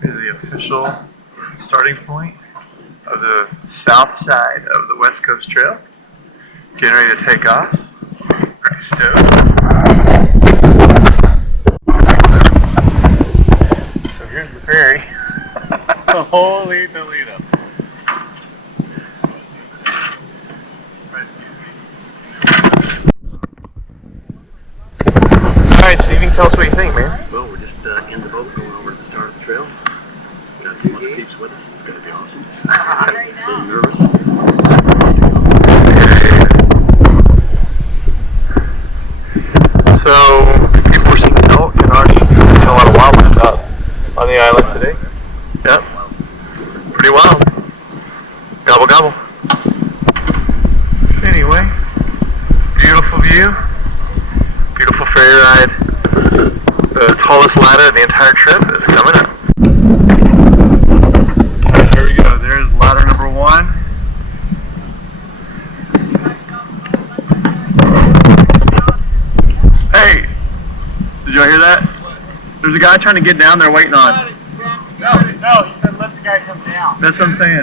This is the official starting point of the south side of the West Coast Trail. Getting ready to take off. Pretty stoked. So here's the ferry. Holy Toledo. Alright, Stevie, tell us what you think, man. Well, we're just in the boat going over to the start of the trail. We got some other peeps with us. It's going to be awesome. A little nervous. So, people were seeing elk and already seen a lot of wildlife out on the island today. Yep. Pretty wild. Gobble gobble. Anyway, beautiful view. Beautiful ferry ride. The tallest ladder of the entire trip is coming up. Alright, here we go. There's ladder number 1. Hey! Did y'all hear that? There's a guy trying to get down there waiting on. No, he said let the guy come down. That's what I'm saying.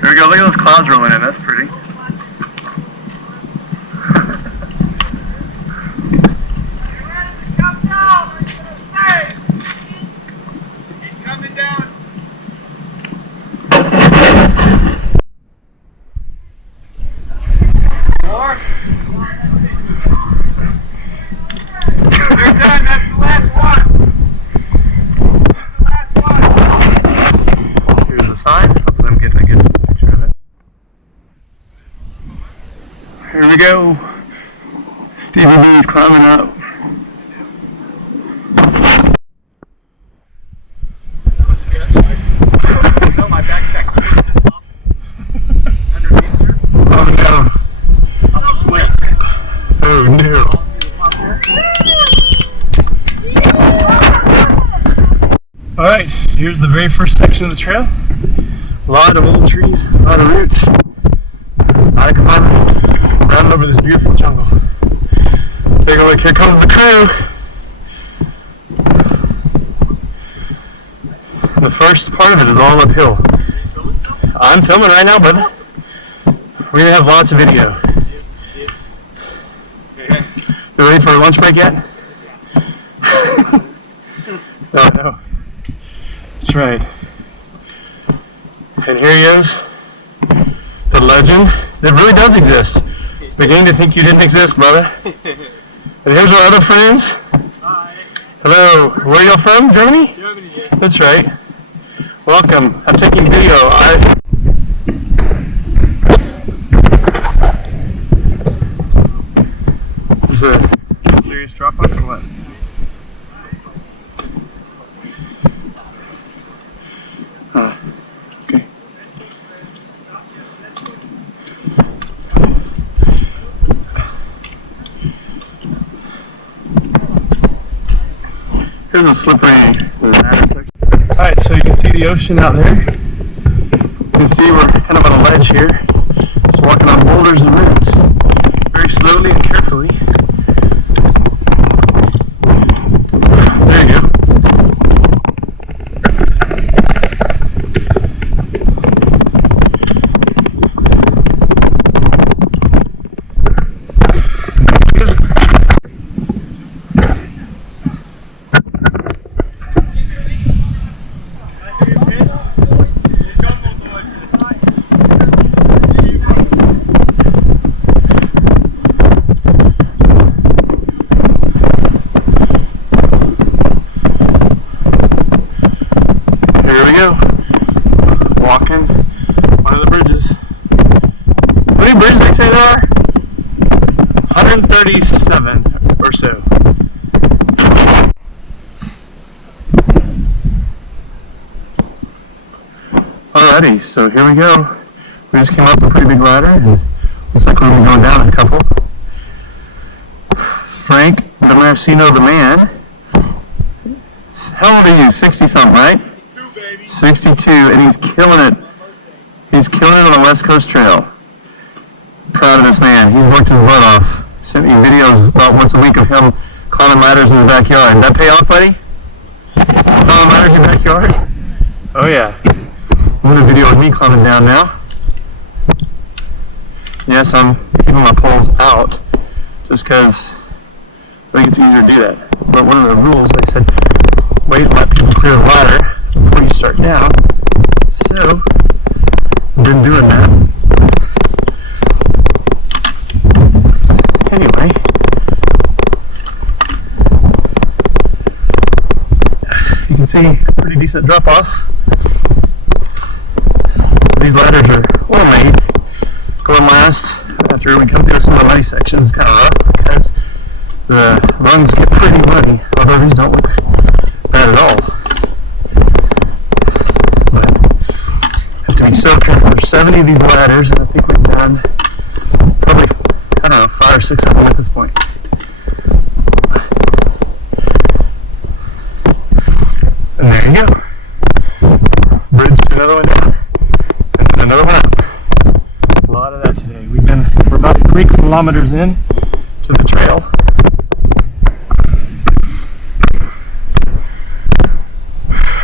There we go. Look at those clouds rolling in. That's pretty. Here we go. Stevie Lee's climbing up. My backpack's Oh no. Oh no. Alright, here's the very first section of the trail. A lot of old trees, a lot of roots. A lot of climbing. Running over this beautiful jungle. Take a look, here comes the crew. The first part of it is all uphill. I'm filming right now, brother. We're gonna have lots of video. You ready for a lunch break yet? Oh no. That's right. And here he is. The legend that really does exist. Beginning to think you didn't exist, brother. And here's our other friends. Hi. Hello. Where are y'all from? Germany? Germany, yes. That's right. Welcome. I'm taking video. Is this a serious drop-off or what? Okay. Here's a slippery section. Alright, so you can see the ocean out there. You can see we're kind of on a ledge here. Just walking on boulders and roots. Very slowly and carefully. There you go. Walking one of the bridges. How many bridges did they say there are? 137 or so. Alrighty, so here we go. We just came up a pretty big ladder and looks like we're going to be going down a couple. Frank, the Marcino the man. How old are you? 60 something, right? 62, and he's killing it. He's killing it on the West Coast Trail. Proud of his this man, he's worked his butt off. Sent me videos about once a week of him climbing ladders in the backyard. Did that pay off, buddy? Climbing ladders in your backyard? Oh yeah. I'm in a video of me climbing down now. Yes, I'm keeping my poles out just because I think it's easier to do that. But one of the rules, they said, wait, let people clear the ladder before you start down. So, I've been doing that. Anyway, you can see a pretty decent drop off. These ladders are well made. Going last, after we come through some of the muddy sections, it's kind of rough because the rungs get pretty muddy, although these don't look bad at all. But have to be so careful. There's 70 of these ladders, and I think we've done probably, I don't know, 5 or 6 of them at this point. And there you go. Bridge to another one down, and then another one up. A lot of that today. We're about 3 kilometers in to the trail.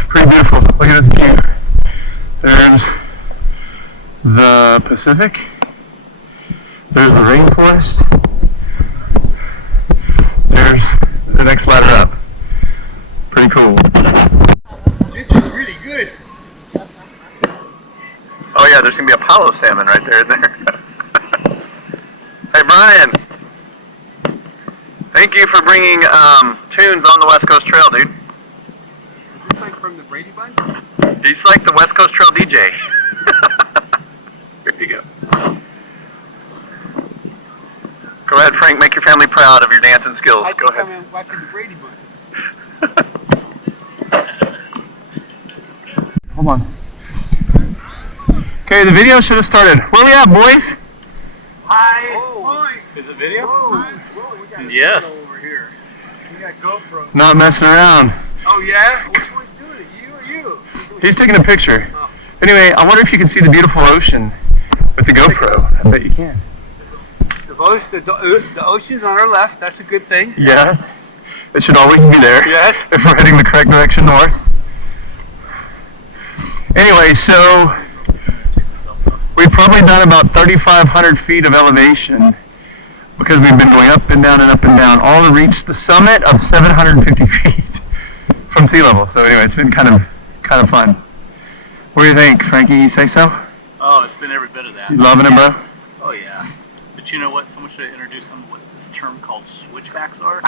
Pretty beautiful. Look at this view. There's the Pacific. There's the rainforest. There's the next ladder up. Pretty cool. This is really good. Oh yeah, there's gonna be a Apollo salmon right there. Hey Brian, thank you for bringing tunes on the West Coast Trail, dude. Is this like from the Brady Bunch? He's like the West Coast Trail DJ. Here you go. Go ahead, Frank. Make your family proud of your dancing skills. Go ahead. I'm watching the Brady Bunch. Hold on. Okay, the video should have started. Where we at, boys? Hi. Is it video? Whoa, we got a Yes. video over here. We got GoPro. Not messing around. Oh yeah? Which one's doing it? You or you? He's taking a picture. Anyway, I wonder if you can see the beautiful ocean with the GoPro. I bet you can. The ocean's on our left. That's a good thing. Yeah. It should always be there. Yes. If we're heading the correct direction north. Anyway, so we've probably done about 3,500 feet of elevation because we've been going up and down and up and down, all to reach the summit of 750 feet from sea level. So anyway, it's been kind of fun. What do you think, Frankie? You say so? Oh, it's been every bit of that. You loving it, bro? Oh yeah. But you know what? Someone should have introduced them what this term called switchbacks are,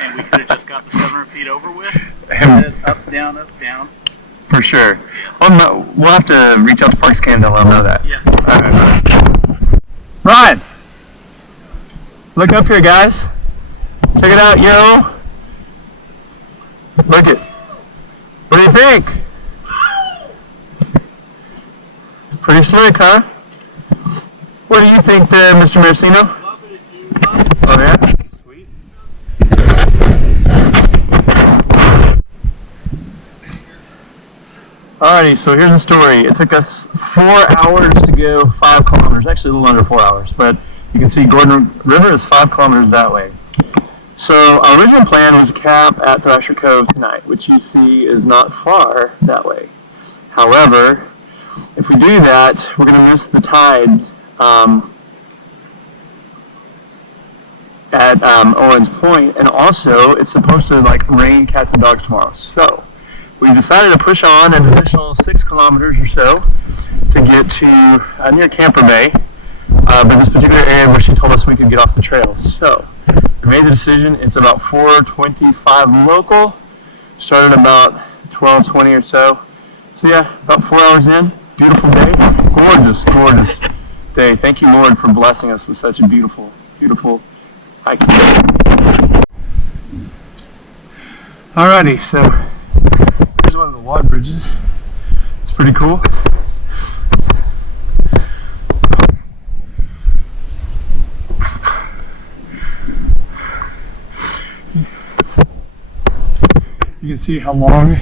and we could have just got the 700 feet over with. Up, down, up, down. For sure. Yes. Well, no, we'll have to reach out to Parks Canada and let them know that. Yes. All right. Ryan, look up here, guys. Check it out, yo. Look it. What do you think? Pretty slick, huh? What do you think there, Mr. Marcino? Oh, yeah? Sweet. Alrighty, so here's the story. It took us 4 hours to go 5 kilometers. Actually, a little under 4 hours, but you can see Gordon River is 5 kilometers that way. So our original plan was to camp at Thrasher Cove tonight, which you see is not far that way. However, if we do that, we're going to miss the tide at Owens Point, and also it's supposed to rain cats and dogs tomorrow. So we decided to push on an additional 6 kilometers or so to get to near Camper Bay, but this particular area where she told us we could get off the trail. So we made the decision. It's about 4:25 local. Started about 12:20 or so. So yeah, about 4 hours in. Beautiful day. Gorgeous, gorgeous day. Thank you, Lord, for blessing us with such a beautiful, beautiful hike. Alrighty, so here's one of the log bridges. It's pretty cool. You can see how long,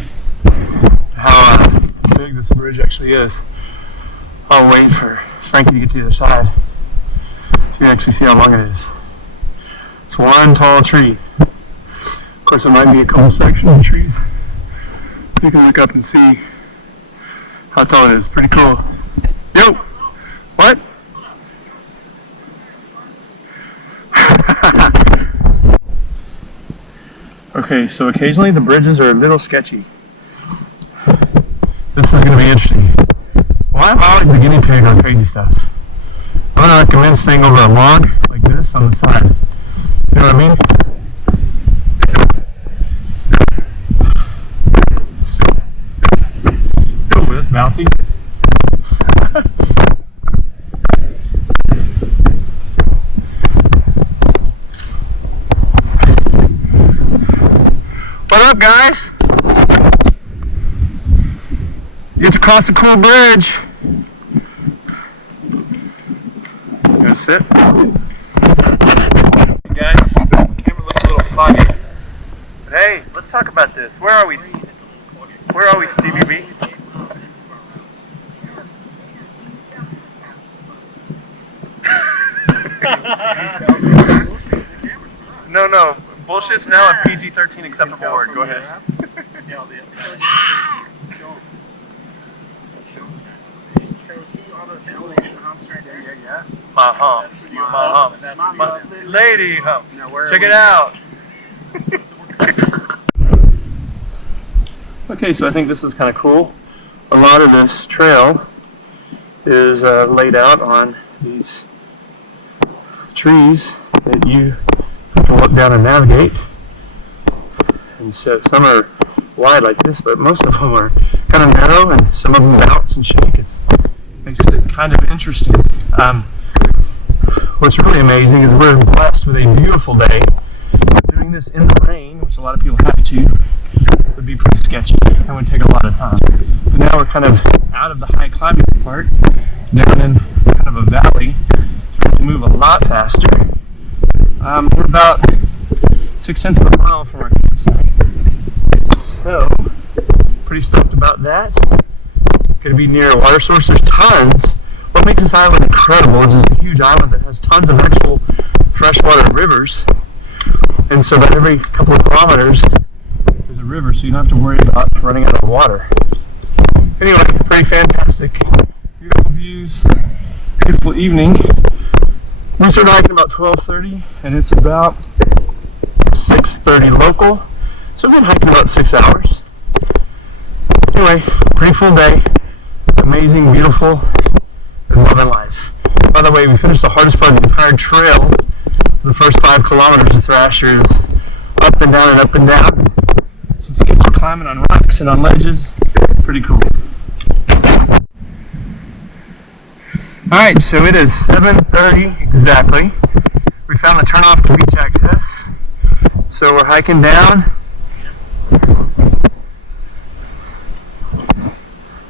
how big this bridge actually is. I'll wait for Frankie to get to the other side. you can actually see how long it is. It's one tall tree. Of course, there might be a couple sections of trees. You can look up and see how tall it is. Pretty cool. Yo! What? Okay, so occasionally the bridges are a little sketchy. This is going to be interesting. Why am I always the guinea pig on crazy stuff? I'm going to recommend staying over a log like this on the side. You know what I mean? Oh, that's bouncy. What up, guys? You get to cross a cool bridge. You gonna sit? Hey guys, the camera looks a little foggy. But hey, let's talk about this. Where are we, Stevie B? No. Bullshit's now a PG-13 acceptable word. Go ahead. My humps. My lady humps. Check it out. Okay, so I think this is kind of cool. A lot of this trail is laid out on these trees that you have to look down and navigate. And so some are wide like this, but most of them are kind of narrow, and some of them bounce and shake. It makes it kind of interesting. What's really amazing is we're blessed with a beautiful day. Doing this in the rain, which a lot of people have to, would be pretty sketchy and would take a lot of time. But now we're kind of out of the high climbing part, down in kind of a valley, so we can move a lot faster. We're about 0.6 of a mile from our campsite, so pretty stoked about that. Going to be near a water source. There's tons. What makes this island incredible is it's a huge island that has tons of actual freshwater rivers, and so about every couple of kilometers there's a river, so you don't have to worry about running out of water. Anyway, pretty fantastic. Beautiful views, beautiful evening. We started hiking about 12:30, and it's about 6:30 local, so we've been hiking about 6 hours. Anyway, pretty full day, amazing, beautiful, and loving life. By the way, we finished the hardest part of the entire trail. The first 5 kilometers of Thrasher's up and down and up and down. Some sketchy climbing on rocks and on ledges. Pretty cool. Alright, so it is 7:30 exactly. We found the turnoff to beach access. So we're hiking down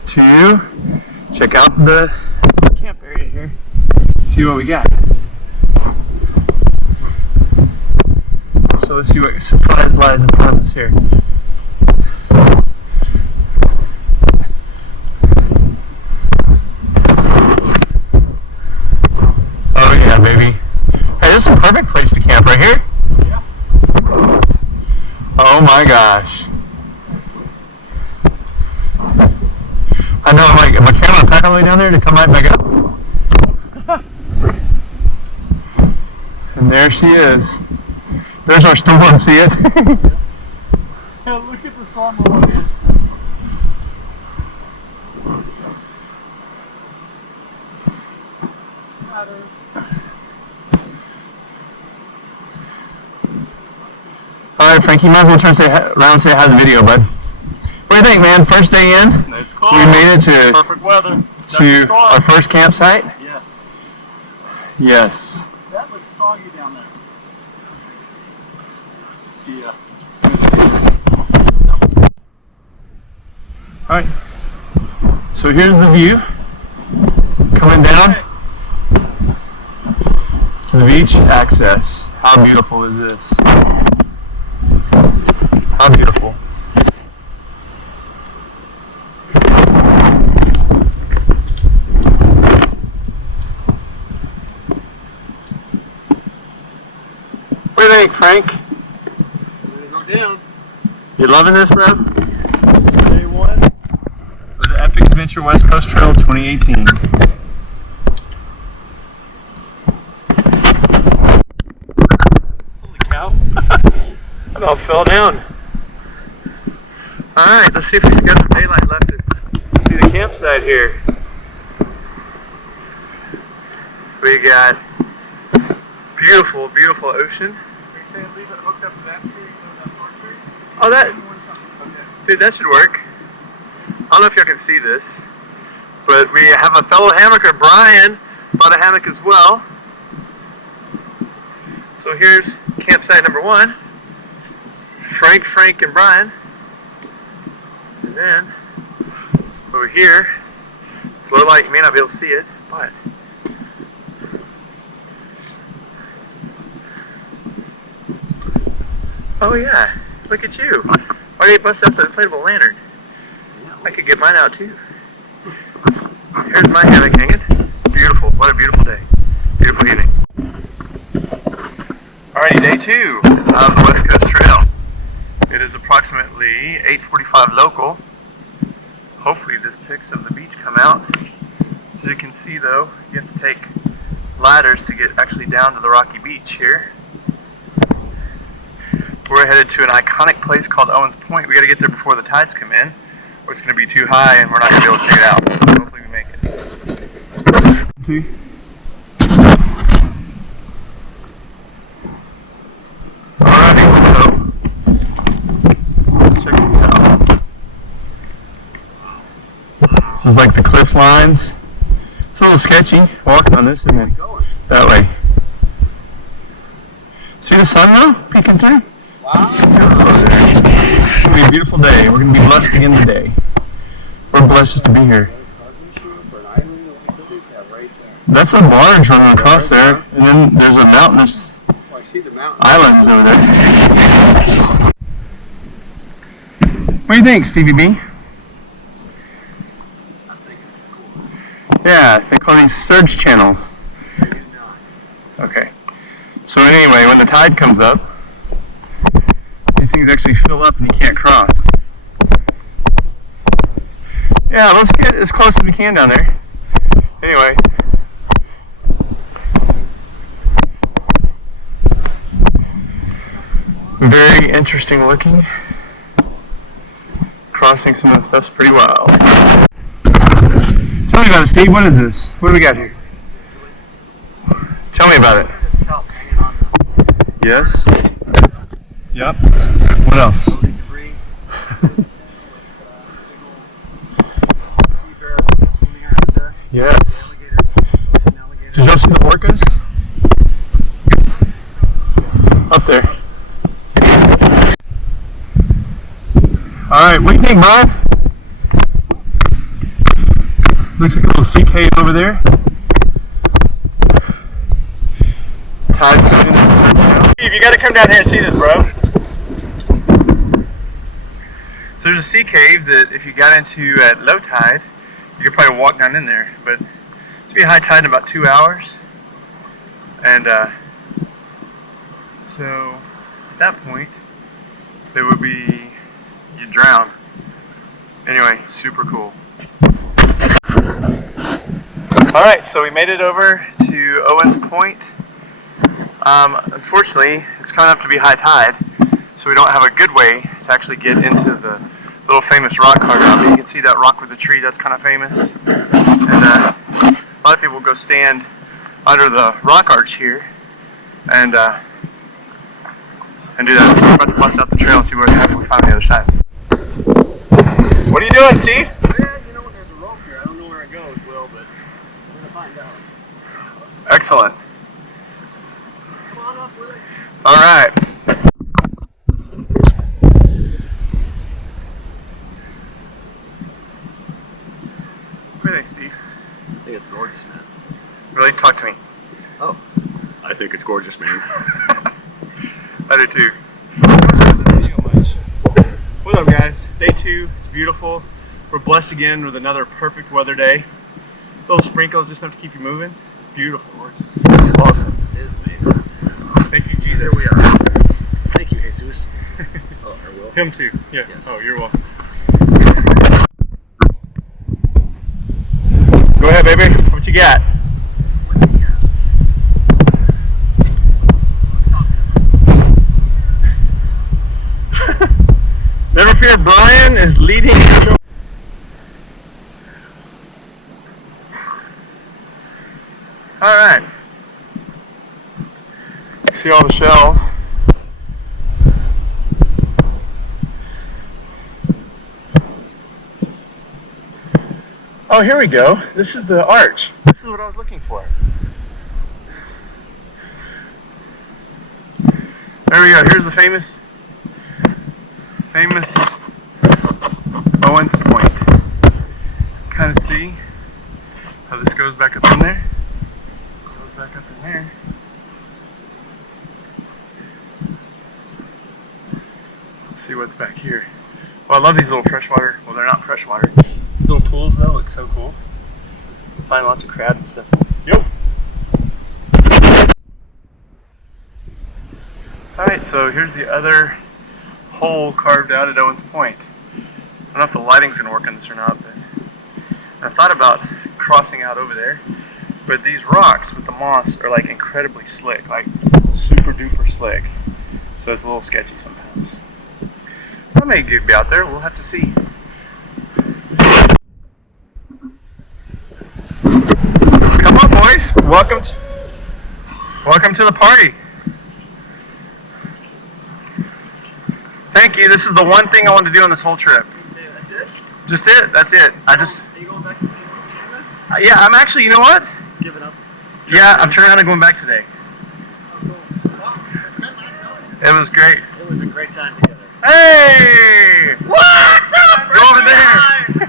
to check out the camp area here. See what we got. So let's see what surprise lies in front of us here. Oh yeah, baby. Hey, this is a perfect place to camp right here. Yeah. Oh my gosh. I know, like, my camera pack all the way down there to come right back up. And there she is. There's our storm, see it? Yeah, look at the storm over here. Alright, Frank, you might as well turn around and say hi to the video, bud. What do you think, man? First day in? It's cool. We made it to Perfect weather. our first campsite? Yeah. Yes. That looks soggy down there. Yeah. Alright. So here's the view. Coming down to the beach access. How beautiful is this? How beautiful. think, Frank? We're gonna go down. You loving this, bro? Day one. For the Epic Adventure West Coast Trail 2018. Holy cow. I about fell down. Alright, let's see if we can get some daylight left to see the campsite here. We got beautiful, beautiful ocean. Are you saying leave it hooked up to that tree, that far tree? Oh, that, You want something? Okay. dude, that should work. I don't know if y'all can see this, but we have a fellow hammocker, Brian, bought a hammock as well. So here's campsite number 1. Frank, and Brian. And then, over here, it's low light, you may not be able to see it, but oh yeah, look at you. Why did you bust out the inflatable lantern? I could get mine out too. Here's my hammock hanging. It's beautiful. What a beautiful day. Beautiful evening. Alrighty, day 2 of the West Coast Trail. It is approximately 8:45 local. Hopefully this pics of the beach come out. As you can see though, you have to take ladders to get actually down to the rocky beach here. We're headed to an iconic place called Owens Point. We got to get there before the tides come in, or it's going to be too high and we're not going to be able to check it out. So hopefully we make it. Alright, so let's check this out. This is like the cliff lines. It's a little sketchy walking on this, isn't it? That way. See the sun now peeking through? Wow. It's going to be a beautiful day. We're going to be blessed again today. We're blessed just to be here. That's a barge running across there, and then there's a mountainous I see the mountain. islands over there. What do you think, Stevie B? I think it's cool. Yeah, they call these surge channels. Okay. So anyway, when the tide comes up, these things actually fill up and you can't cross. Yeah, let's get as close as we can down there. Anyway. Very interesting looking. Crossing some of the stuff's pretty wild. Tell me about it, Steve. What is this? What do we got here? Tell me about it. Yes. Yep. What else? Yes. Did y'all see the orcas? Up there. Alright, what do you think, Brian? Looks like a little sea cave over there. Tide's coming in the surf now. Steve, you gotta come down here and see this, bro. So there's a sea cave that if you got into at low tide, you could probably walk down in there, but it's be high tide in about 2 hours. And so at that point, there would be, you'd drown. Anyway, super cool. Alright, so we made it over to Owens Point. Unfortunately, it's coming up to be high tide, so we don't have a good way to actually get into the little famous rock carving. But you can see that rock with the tree, that's kind of famous. And a lot of people go stand under the rock arch here and do that. So we're about to bust out the trail and see what happens when we find on the other side. What are you doing, Steve? Yeah, you know, there's a rope here. I don't know where it goes, Will, but we're gonna find out. Excellent. Come on up with it. All right. What do you think, Steve? I think it's gorgeous, man. Really? Talk to me. Oh, I think it's gorgeous, man. I do too. What's up, guys? Day 2. It's beautiful. We're blessed again with another perfect weather day. Little sprinkles just enough to keep you moving. It's beautiful. Gorgeous. It's awesome. It is amazing. Thank you, Jesus. Here we are. Him too. Yeah. Yes. Oh, you're welcome. Go ahead, baby. What you got? Never fear, Brian is leading you. All right. See all the shells. Oh, here we go. This is the arch. This is what I was looking for. There we go. Here's the famous Owens Point. Kind of see how this goes back up in there. Goes back up in there. Let's see what's back here. Well, I love these little freshwater. Well, they're not freshwater. These little pools though look so cool. You can find lots of crabs and stuff. Yo. Alright, so here's the other hole carved out at Owens Point. I don't know if the lighting's going to work on this or not, but I thought about crossing out over there, but these rocks with the moss are like incredibly slick, like super duper slick, so it's a little sketchy sometimes. I may be out there, we'll have to see. Come on, boys, welcome to the party. Thank you. This is the one thing I wanted to do on this whole trip. That's it? Just it. That's it. I just. Are you going back to St. Louis? Yeah, I'm actually. You know what? Giving up. Yeah, I'm turning around and going back today. Oh, cool. Wow, that's good. Nice knowing. It was great. It was a great time together. Hey! What's up? Go over there.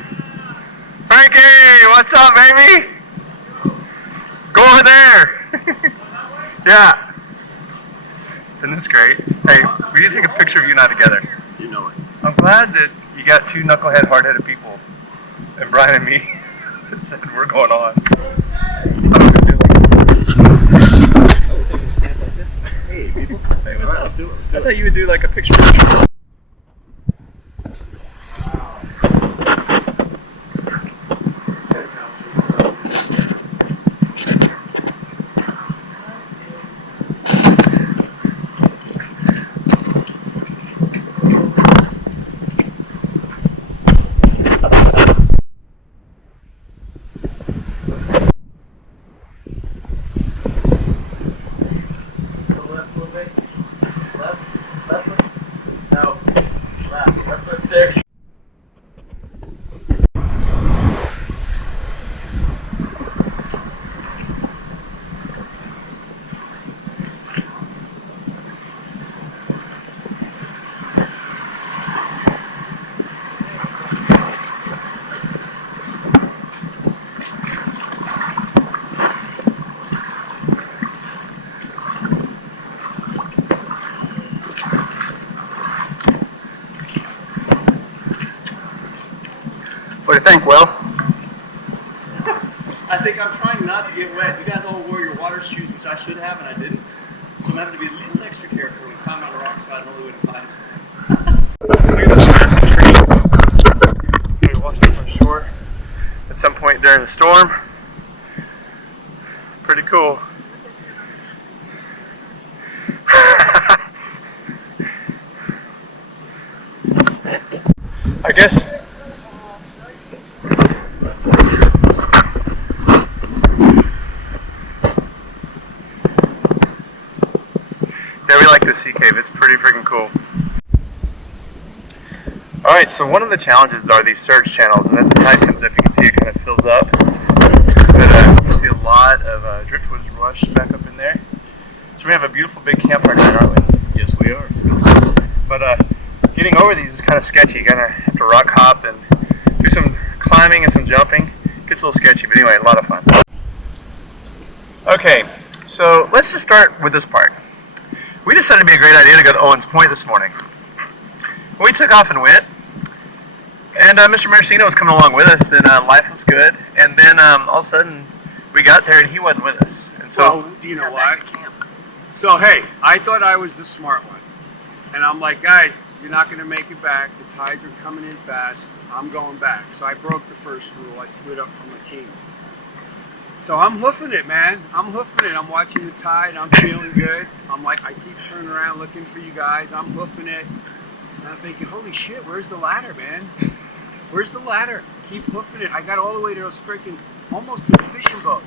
Frankie, what's up, baby? Go over there. Yeah. Isn't this great? Hey, we need to take a picture of you and I together. You know it. I'm glad that you got two knucklehead, hard-headed people, and Brian and me, that said we're going on. I'm gonna do like Oh, we're taking a snap like this? Hey, people. Hey, All right, let's do it. Let's do I it. thought you would do like a picture. What do you think, Will? I think I'm trying not to get wet. You guys all wore your water shoes, which I should have, and I didn't. So I'm having to be a little extra careful when climbing on a rock, so I normally wouldn't climb. Look at this massive tree. We washed up on shore at some point during the storm. Pretty cool. I guess. Yeah, we like the sea cave. It's pretty freaking cool. Alright, so one of the challenges are these surge channels, and as the tide comes up, you can see it kind of fills up. But you see a lot of driftwood rush back up in there. So we have a beautiful big campfire tonight, aren't we? Yes, we are. But getting over these is kind of sketchy. You gotta have to rock hop and do some climbing and some jumping. Gets a little sketchy, but anyway, a lot of fun. Okay, so let's just start with this part. We decided it'd be a great idea to go to Owens Point this morning. We took off and went, and Mr. Marcino was coming along with us, and life was good. And then all of a sudden, we got there and he wasn't with us. And so, Well, do you know why? So, hey, I thought I was the smart one. And I'm like, guys, you're not going to make it back. The tides are coming in fast. I'm going back. So I broke the first rule. I split up from my team. So I'm hoofing it, man. I'm hoofing it. I'm watching the tide. I'm feeling good. I'm like, I keep turning around looking for you guys. I'm hoofing it. And I'm thinking, holy shit, where's the ladder, man? Where's the ladder? Keep hoofing it. I got all the way to those freaking, almost to the fishing boats.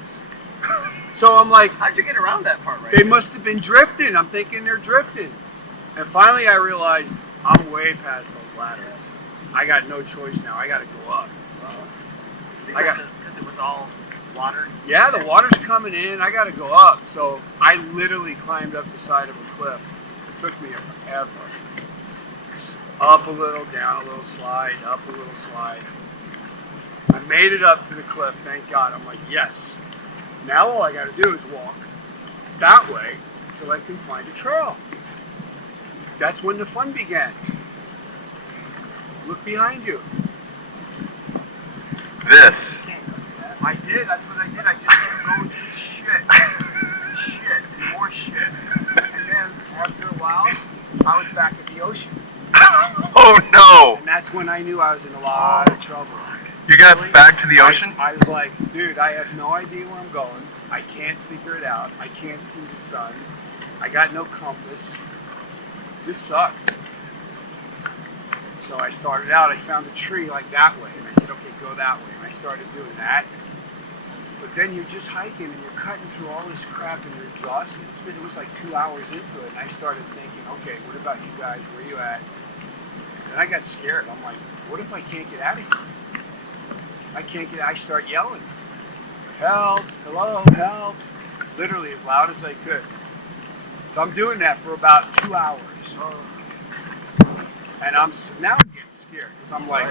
So I'm like, How'd you get around that part right they must have been drifting. I'm thinking they're drifting. And finally I realized I'm way past those ladders. I got no choice now. I got to go up. Because it was all water? Yeah, the water's coming in. I got to go up. So I literally climbed up the side of a cliff. It took me forever. Up a little, down a little slide, up a little slide. I made it up to the cliff, thank God. I'm like, yes. Now all I got to do is walk that way until I can find a trail. That's when the fun began. Look behind you. This. I did, that's what I did. I just kept going through shit. And shit, and more shit. And then after a while, I was back at the ocean. Oh no! And that's when I knew I was in a lot of trouble. You got back to the ocean? I was like, dude, I have no idea where I'm going. I can't figure it out. I can't see the sun. I got no compass. This sucks. So I started out, I found a tree like that way. And I said, okay, go that way. And I started doing that. But then you're just hiking and you're cutting through all this crap and you're exhausted. It was like 2 hours into it. And I started thinking, okay, what about you guys? Where are you at? And I got scared. I'm like, what if I can't get out of here? I start yelling. Help, hello, help. Literally as loud as I could. So I'm doing that for about 2 hours. And now I'm getting scared because I'm like,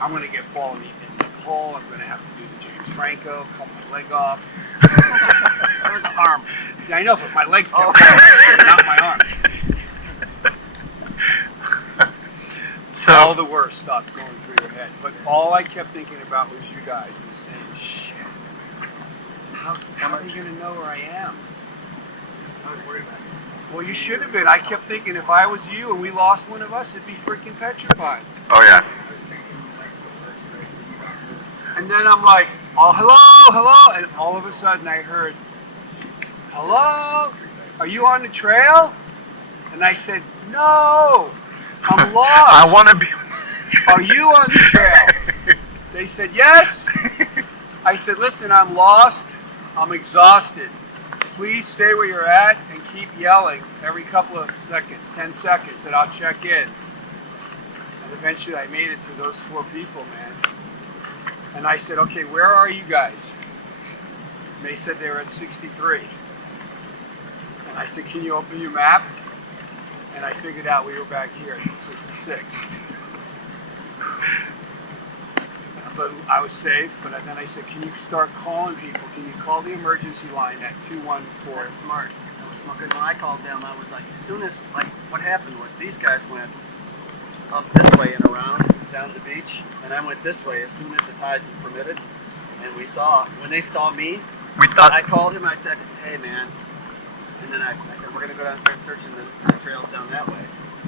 I'm going to get fallen in the hole. I'm going to have to do the James Franco, cut my leg off. That was the arm. Yeah, I know, but my legs kept falling, not my arms. So All the worst stuff going through your head. But all I kept thinking about was you guys and saying, shit, how are you going to know where I am? I was worried about it. Well, you should have been. I kept thinking if I was you and we lost one of us, it'd be freaking petrified. oh yeah. I was thinking like the first thing you got hurt. And then I'm like, oh, hello, hello. And all of a sudden I heard, hello, are you on the trail? And I said, no, I'm lost. I want to be. Are you on the trail? They said, yes. I said, listen, I'm lost. I'm exhausted. Please stay where you're at and keep yelling every couple of seconds, 10 seconds, and I'll check in. And eventually I made it to those 4 people, man. And I said, okay, where are you guys? And they said they were at 63. And I said, can you open your map? And I figured out we were back here at 66. But I was safe, but then I said, can you start calling people? Can you call the emergency line at 214? That's smart. That was smart. Because when I called them, I was like, as soon as, like, what happened was these guys went up this way and around down the beach, and I went this way as soon as the tides had permitted. And when they saw me, We thought. I called him, I said, hey man. And then I said, we're going to go down and start searching the trails down that way.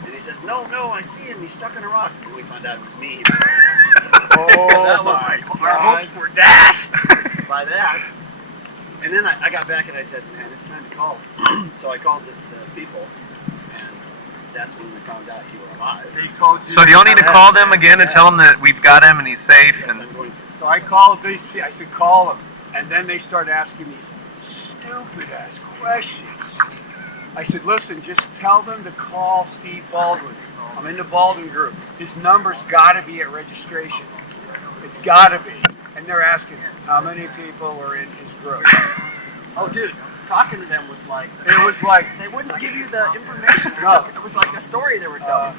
And he says, no, I see him, he's stuck in a rock. And we found out it was me. Oh That was my like, our God. hopes were dashed by that. And then I got back and I said, man, it's time to call. So I called the people, and that's when we found out you were alive. They told you. So do y'all need to call them again and tell them that we've got him and he's safe? Yes, And I'm going to. So I called these people. I said, call them. And then they started asking me stupid ass questions. I said, listen, just tell them to call Steve Baldwin. I'm in the Baldwin group. His number's got to be at registration. It's got to be. And they're asking how many people were in his group. Oh, dude, talking to them was like, It was like, they wouldn't give you the information. No. It was like a story they were telling.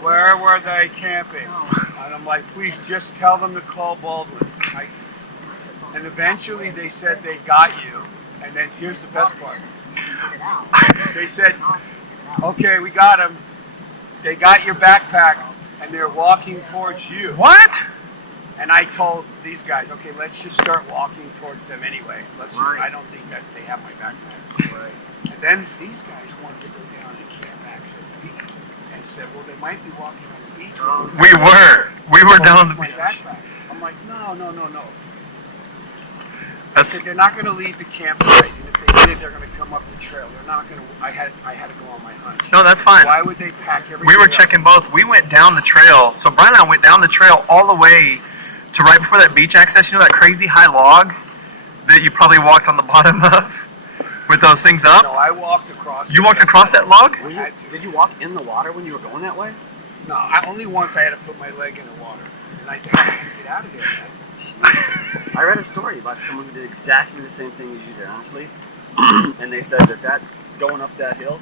where were they camping? And I'm like, please just tell them to call Baldwin. And eventually they said they got you. And then here's the best part. They said, okay, we got him. They got your backpack and they're walking towards you. what? And I told these guys, okay, let's just start walking towards them anyway. I don't think that they have my backpack. Right. And then these guys wanted to go down and camp access B. I said, well, they might be walking on the beach. We were down on the my beach. backpack. I'm like, no. I That's said, they're not going to leave the campsite, and if they did, they're going to come up the trail. They're not going to. I had to go on my hunch. no, that's fine. Why would they pack everything? We were up? checking both. We went down the trail. So Brian and I went down the trail all the way to right before that beach access. You know that crazy high log that you probably walked on the bottom of with those things up? No, I walked across. You walked across that log? Were you, did you walk in the water when you were going that way? No, only once I had to put my leg in the water, and I had to get out of there. Man. I read a story about someone who did exactly the same thing as you did, honestly. And they said that going up that hill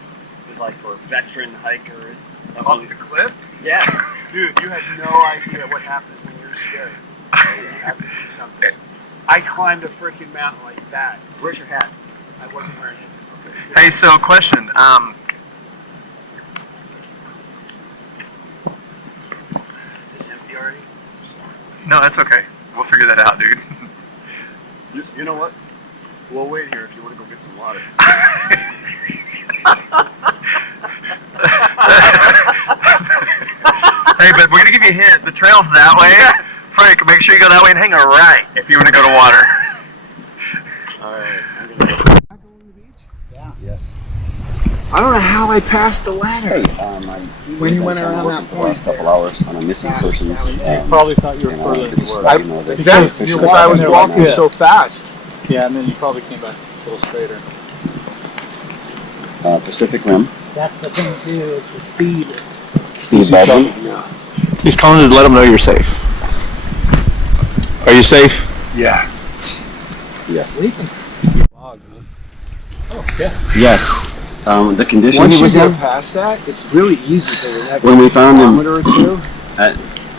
is like for veteran hikers. Up the cliff? Yes. Dude, you have no idea what happens when you're scared. You have to do something. I climbed a freaking mountain like that. Where's your hat? I wasn't wearing it. Okay. Hey, so question. Is this empty already? No, that's okay. We'll figure that out, dude. You know what? We'll wait here if you want to go get some water. Hey, but we're gonna give you a hint. The trail's that way. Frank, make sure you go that way and hang a right if you want to go to water. Alright, I'm gonna go. Yes. I don't know how I passed the ladder. When you went around that point, last couple hours on a missing persons. probably thought you were And further I than you just were. let you know that Exactly, officials because I are was there walking now. so fast. Yeah, and then you probably came back a little straighter. Pacific Rim, That's the thing too, is the speed. Steve Baldwin. He's calling to let him know you're safe. Are you safe? Yeah. Yes. We can Yes. The condition Once he you was in, get past that, it's really easy for the next when we found him, kilometer or two.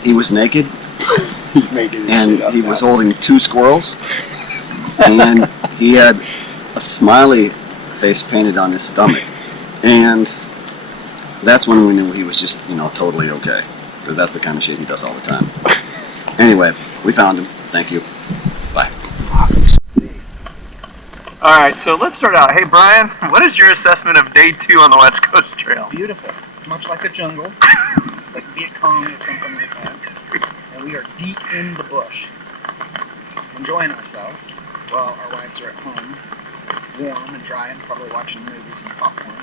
he was naked He's making this and shit up he now. was holding 2 squirrels, and he had a smiley face painted on his stomach, and that's when we knew he was just, totally okay, because that's the kind of shit he does all the time. Anyway, we found him. Thank you. Bye. All right, so let's start out. Hey, Brian, what is your assessment of day 2 on the West Coast Trail? Beautiful. It's much like a jungle, like Viet Cong or something like that. And we are deep in the bush, enjoying ourselves while our wives are at home, warm and dry and probably watching movies and popcorn.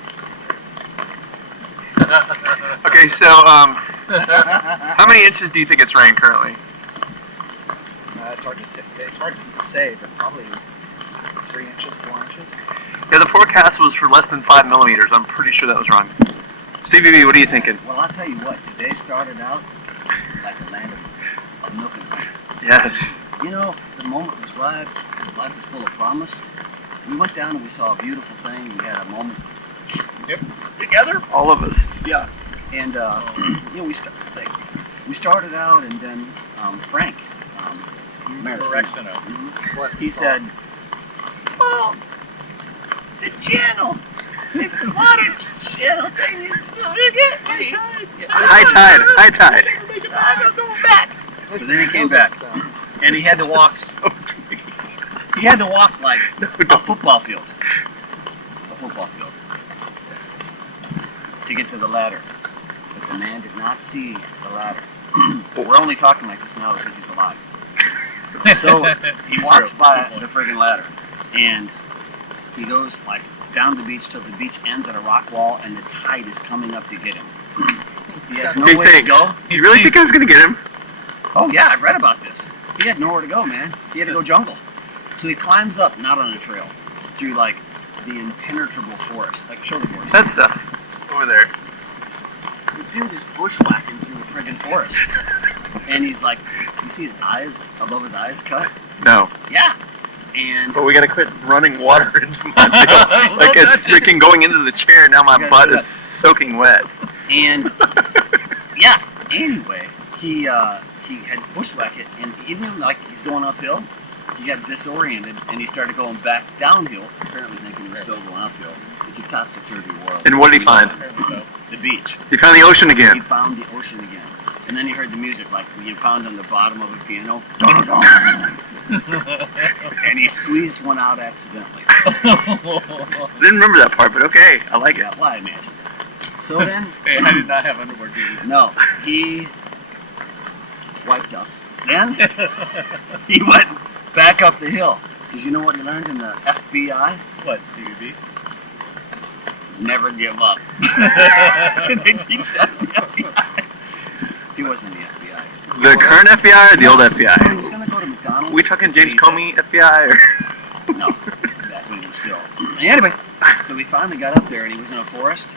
Okay, so how many inches do you think it's rained currently? It's hard to say, but probably 3 inches, 4 inches. Yeah, the forecast was for less than 5 millimeters. I'm pretty sure that was wrong. CVB, what are you thinking? Well, I'll tell you what, today started out like a land of milk and honey. Yes. The moment was right, life was full of promise. We went down and we saw a beautiful thing, we had a moment together. All of us. Yeah. And, we started out and then Frank, Maricino, he said, "Oh, the channel, the water channel thing is gonna get me. High tide. I'm not going back." So then he came back, and he had to walk. He had to walk like a football field. To get to the ladder. But the man did not see the ladder. We're only talking like this now because he's alive. So he walks by the friggin' ladder, and he goes like down the beach till the beach ends at a rock wall, and the tide is coming up to get him. He has no He way to thinks. go. You really think I was going to get him? Oh yeah, I've read about this. He had nowhere to go, man. He had to go jungle. So he climbs up, not on a trail, through like the impenetrable forest, like shoulder forest. That stuff. Over there. The dude is bushwhacking through the friggin' forest. And he's like, you see his eyes, above his eyes cut? No. Yeah. And But we got to quit running water into my deal. Like it's freaking going into the chair. Now my You gotta butt do is soaking wet. And yeah, anyway, he had bushwhacked it, and even like he's going uphill, he got disoriented, and he started going back downhill, apparently thinking he was still going uphill. It's a topsy-turvy world. And what did he find? The beach. He found the ocean He again. found the ocean again. And then he heard the music, like when you pound on the bottom of a piano. Dun-dun-dun. And he squeezed one out accidentally. Didn't remember that part, but okay. I like it. Yeah, well, I imagine. So then, Hey, I did not have underwear duties. no, he wiped up. Then he went back up the hill. Because you know what he learned in the FBI? What, Stevie B? Never give up. Did they teach that in the FBI? He wasn't in the FBI. The current FBI or the old He FBI? was going to go to McDonald's. We talking James He said- Comey FBI or? No, that we were still. Anyway, so we finally got up there and he was in a forest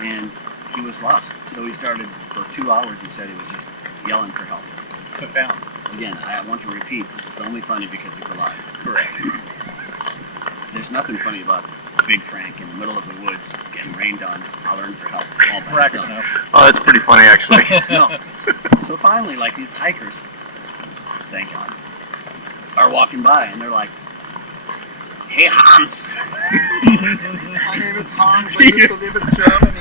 and he was lost. So he started for 2 hours. He said he was just yelling for help. Found. Again, I want to repeat, this is only funny because he's alive. Correct. There's nothing funny about Big Frank in the middle of the woods getting rained on, hollering for help all by Correct himself. enough. Oh, that's pretty funny actually. No. So finally, like these hikers, thank God, are walking by and they're like, "Hey Hans, My name is Hans. I used to live in Germany.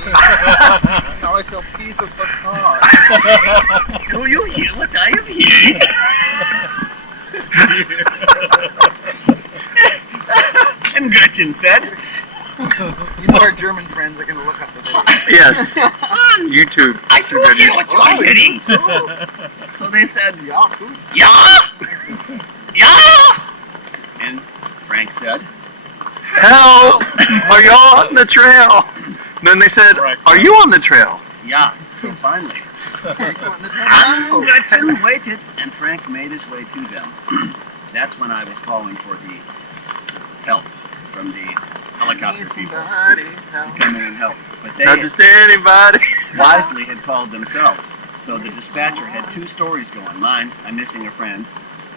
Now I sell pizzas for cars. do you hear what I am hearing?" And Gretchen said, You know our German friends are going to look up the video. Yes. "Hans, YouTube. I do hear what you are hearing." Oh, So they said, yeah, good. "Yeah, yeah." And Frank said, Help! Are y'all on the trail? And then they said, are you on the trail? "Yeah." So finally, Frank went in the Hans tunnel. and Gretchen waited, and Frank made his way to them. That's when I was calling for the help from the helicopter Need people somebody help. to come in and help. But they Not just anybody. wisely had called themselves. So the dispatcher had two stories going. Mine, I'm missing a friend,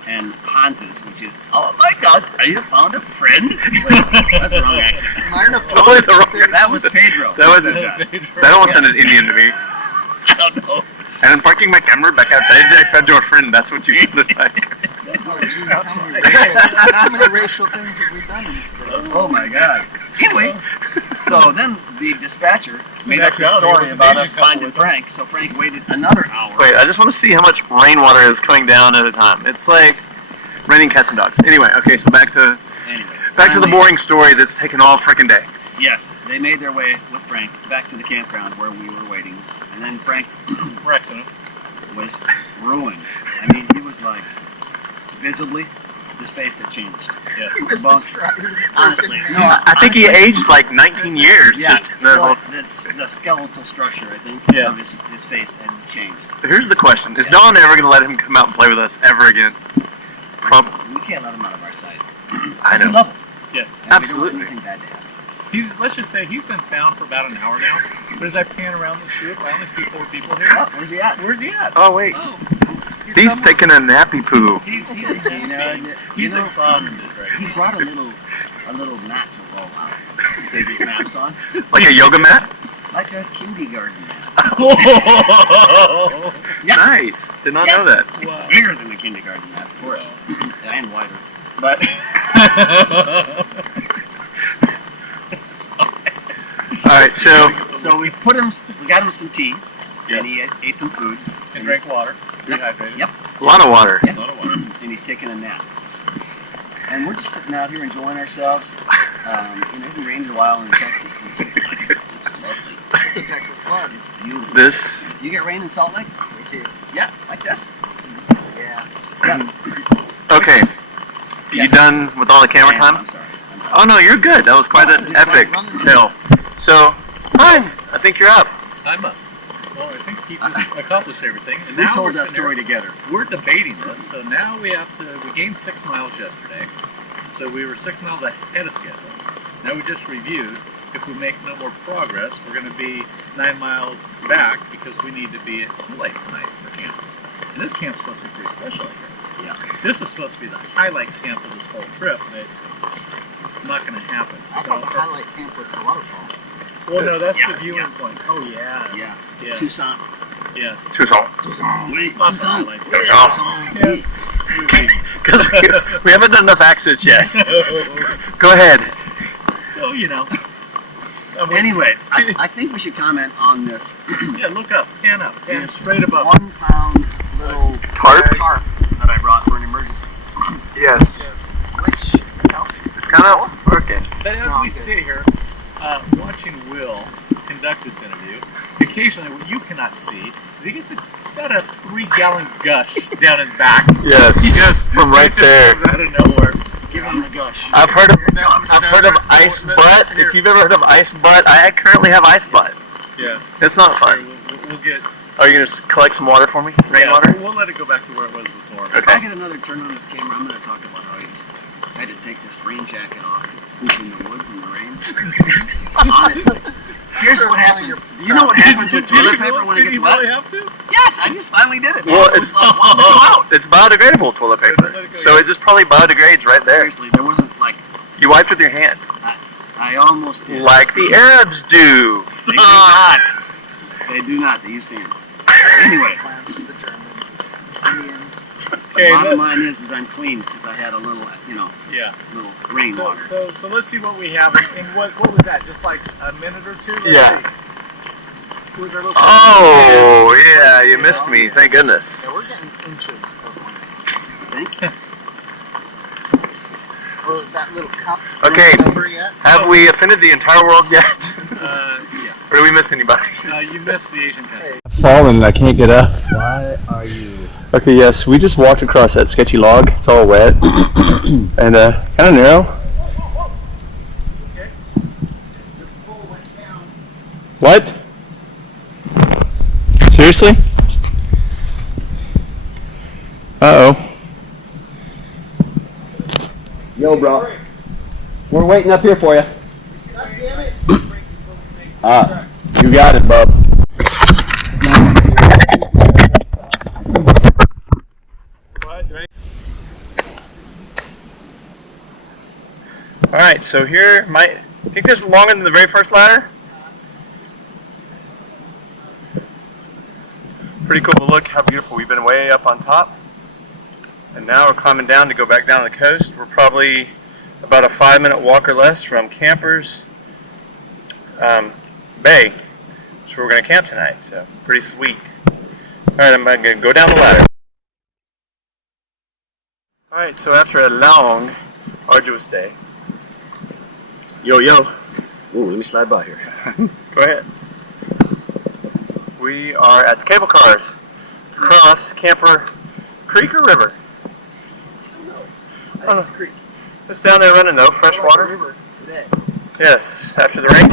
and Hans's, which is, "Oh my God, I have found a friend." Wait, that's the wrong accent. Mine are Totally the wrong- That was Pedro. That who was said it. That almost sounded Indian to me. I don't know. And I'm parking my camera back outside. I fed to a friend. That's what you sounded like. Oh, geez, how many racial things have we done in this video? Oh my God. Anyway, so then the dispatcher made up the Actually, story it was an about Asian us couple finding with Frank. So Frank waited another hour. Wait, I just want to see how much rainwater is coming down at a time. It's like raining cats and dogs. Anyway, okay, so back to Anyway, the finally, boring story that's taken all freaking day. Yes, they made their way with Frank back to the campground where we were waiting, and then Frank Accident. was ruined. I mean, he was like visibly, his face had changed. Yes. He was Well, described. He was a honestly, broken no, man. I think he aged like 19 years. Yeah, Just the so whole- that's the skeletal structure, I think, Yes. of his face had changed. Here's the question: is Don ever going to let him come out and play with us ever again? We can't let him out of our sight. I We know. love him. Yes. And Absolutely. We don't want anything bad to happen. Let's just say he's been found for about an hour now. But as I pan around this group, I only see 4 people here. Oh, where's he at? Where's he at? Oh wait, Oh, he's somewhere. taking a nappy poo. He's You know, he's you know, exhausted right he brought a little mat to roll out. Take his maps on, Like a yoga mat? like a kindergarten mat. now. Yeah. Nice. Did not know that. It's Wow. bigger than the kindergarten mat, of course, and wider. But All right, so So we got him some tea, and he ate some food, and drank water. Rehydrated. Yep. a lot of water. A lot of water. and he's taking a nap. And we're just sitting out here enjoying ourselves. It hasn't rained in a while in Texas. It's lovely. It's a Texas flood. It's beautiful. This. You get rain in Salt Lake? Thank you. Yeah, like this. Yeah. Okay. You Yes. done with all the camera And- time? I'm sorry. I'm done. Oh no, you're good. That was quite an epic tale. So, fine. I think you're up. I'm up. Well, I think he just accomplished everything. And We now told we're that sitting story there- together. We're debating this, so now we gained 6 miles yesterday. So we were 6 miles ahead of schedule. Now we just reviewed. If we make no more progress, we're going to be 9 miles back because we need to be at the lake tonight for camp. And this camp's supposed to be pretty special here. Yeah. This is supposed to be the highlight camp of this whole trip, but it's not going to happen. I thought the highlight camp was the waterfall. Well, no, that's Yeah, the viewing point. Oh, yeah. Yeah. Yeah. Tucson. Yes. Tucson. Wait, Lots of Tucson. highlights. Oh. Yeah. Because we haven't done enough accents yet. Go ahead. So, you know. Anyway, I think we should comment on this. Yeah, look up, pan This straight above. 1 pound little Tarp? tarp that I brought for an emergency. Yes. Which, It's kind of working. But as we sit here, watching Will conduct this interview. Occasionally, what you cannot see is he gets about a 3-gallon gush down his back. Yes, He just from right it just there. comes out of nowhere. Give him the gush. I've heard of ice butt. If you've ever heard of ice butt, I currently have ice butt. Yeah. It's not fun. We'll get. Are you gonna collect some water for me? Yeah, Rainwater? we'll let it go back to where it was before. If I get another turn on this camera, I'm going to talk about how I had to take this rain jacket off, who's in the woods in the rain. Honestly. Here's what happens. Do you know what happens with toilet paper when it gets wet? Have to? Yes, I just finally did it. Well, It was like, wanting to go out. it's biodegradable toilet paper, so it just probably biodegrades right there. Seriously, there wasn't like, You wiped with your hand, I almost did. like the Arabs do. They do not. They do not. You've seen it. Anyway, The German, Indians. Okay, bottom line is I'm clean because I had a little, Yeah. little rainwater. So let's see what we have. And what was that? Just like a minute or two? Let's Yeah. see. Who was our little Oh, yeah, you missed me. Thank goodness. Yeah, we're getting inches of one. Thank you. Well, is that little cup Okay, over yet? have we offended the entire world yet? Yeah. Or did we miss anybody? You missed the Asian country. Fallen and I can't get up. Why are you? Okay, yes, we just walked across that sketchy log. It's all wet and kind of narrow. What? Seriously? Uh-oh. Yo, bro. We're waiting up here for you. You got it, bub. Alright, so here, I think this is longer than the very first ladder. Pretty cool, but look how beautiful. We've been way up on top. And now we're climbing down to go back down the coast. We're probably about a 5-minute walk or less from Campers Bay. That's where we're going to camp tonight, so pretty sweet. Alright, I'm going to go down the ladder. Alright, so after a long, arduous day. Yo. Ooh, let me slide by here. Go ahead. We are at the cable cars to cross Camper Creek or River? I don't know. Creek. It's down there running though, fresh water. River today. Yes, after the rain.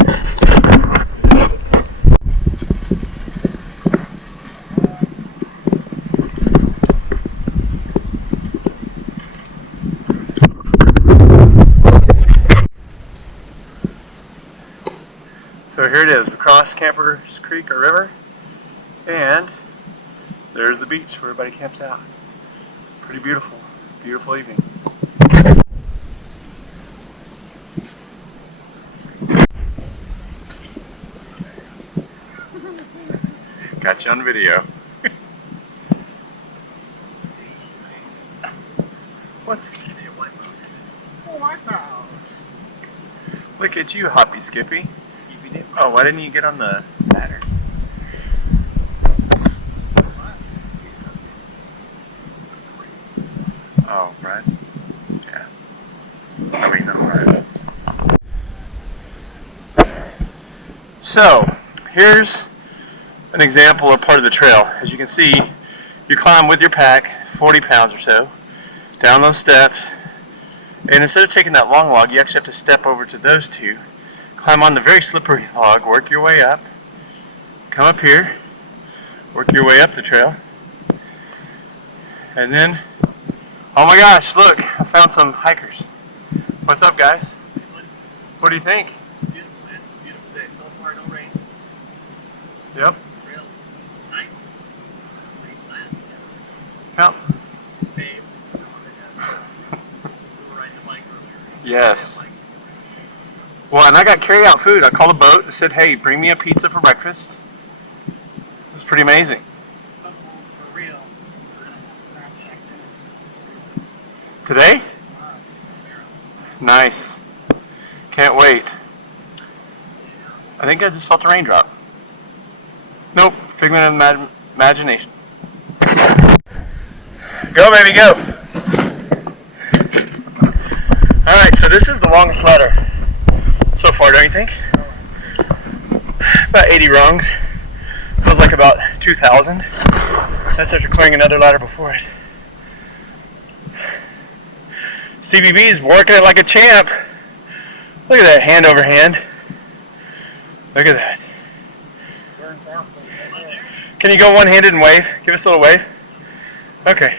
So here it is, we cross Campers Creek or River, and there's the beach where everybody camps out. Pretty beautiful, beautiful evening. Got you on video. What's Look at you, Hoppy Skippy. Oh, why didn't you get on the ladder? Oh, Brad? Yeah. I mean, no, Brad. So, here's an example or part of the trail. As you can see, you climb with your pack, 40 pounds or so, down those steps, and instead of taking that long log, you actually have to step over to those two, climb on the very slippery log, work your way up, come up here, work your way up the trail, and then, oh my gosh, look, I found some hikers. What's up, guys? What do you think? Beautiful, man. It's a beautiful day. So far, no rain. Yep. Trails, nice. Pretty flat. Yep. Babe. We were riding the bike earlier. Yes. Well, and I got carry-out food. I called a boat and said, hey, bring me a pizza for breakfast. It was pretty amazing. For real. We're gonna have crab shack dinner. Today? Nice. Can't wait. I think I just felt a raindrop. Nope, figment of imagination. Go, baby, go. Alright, so this is the longest ladder so far, don't you think? about 80 rungs. Feels like about 2,000. That's after clearing another ladder before it. CBB is working it like a champ. Look at that, hand over hand. Look at that. Can you go one-handed and wave? Give us a little wave. Okay.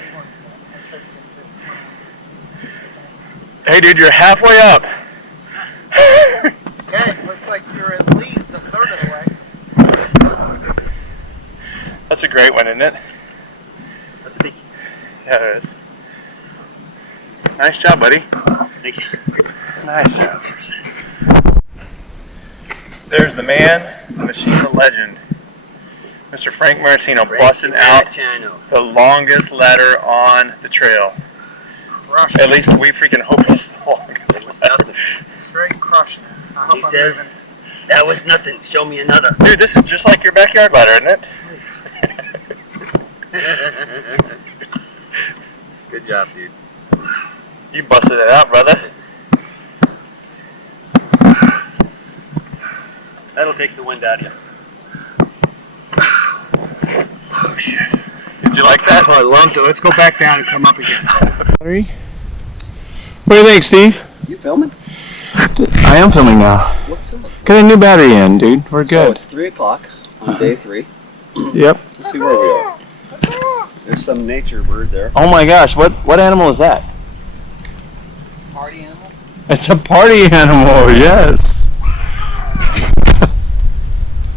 Hey dude, you're halfway up. Okay, looks like you're at least a third of the way. That's a great one, isn't it? That's a biggie. Yeah, it is. Nice job, buddy. Thank you. Nice job. There's the man, the machine, the legend. Mr. Frank Martino busting out the longest ladder on the trail. At least we freaking hope it's the longest ladder. Straight crushing it. I hope He I'm says, moving. that was nothing. Show me another. Dude, this is just like your backyard ladder, isn't it? Good job, dude. You busted it out, brother. That'll take the wind out of you. Oh, shit. Did you like that? Oh, I loved it. Let's go back down and come up again. What do you think, Steve? You filming? I am filming now. What's up? Got a new battery in, dude. We're So good. it's 3 o'clock on day 3. Yep. Let's see where we are. There's some nature bird there. Oh my gosh, what animal is that? Party animal? It's a party animal, yes.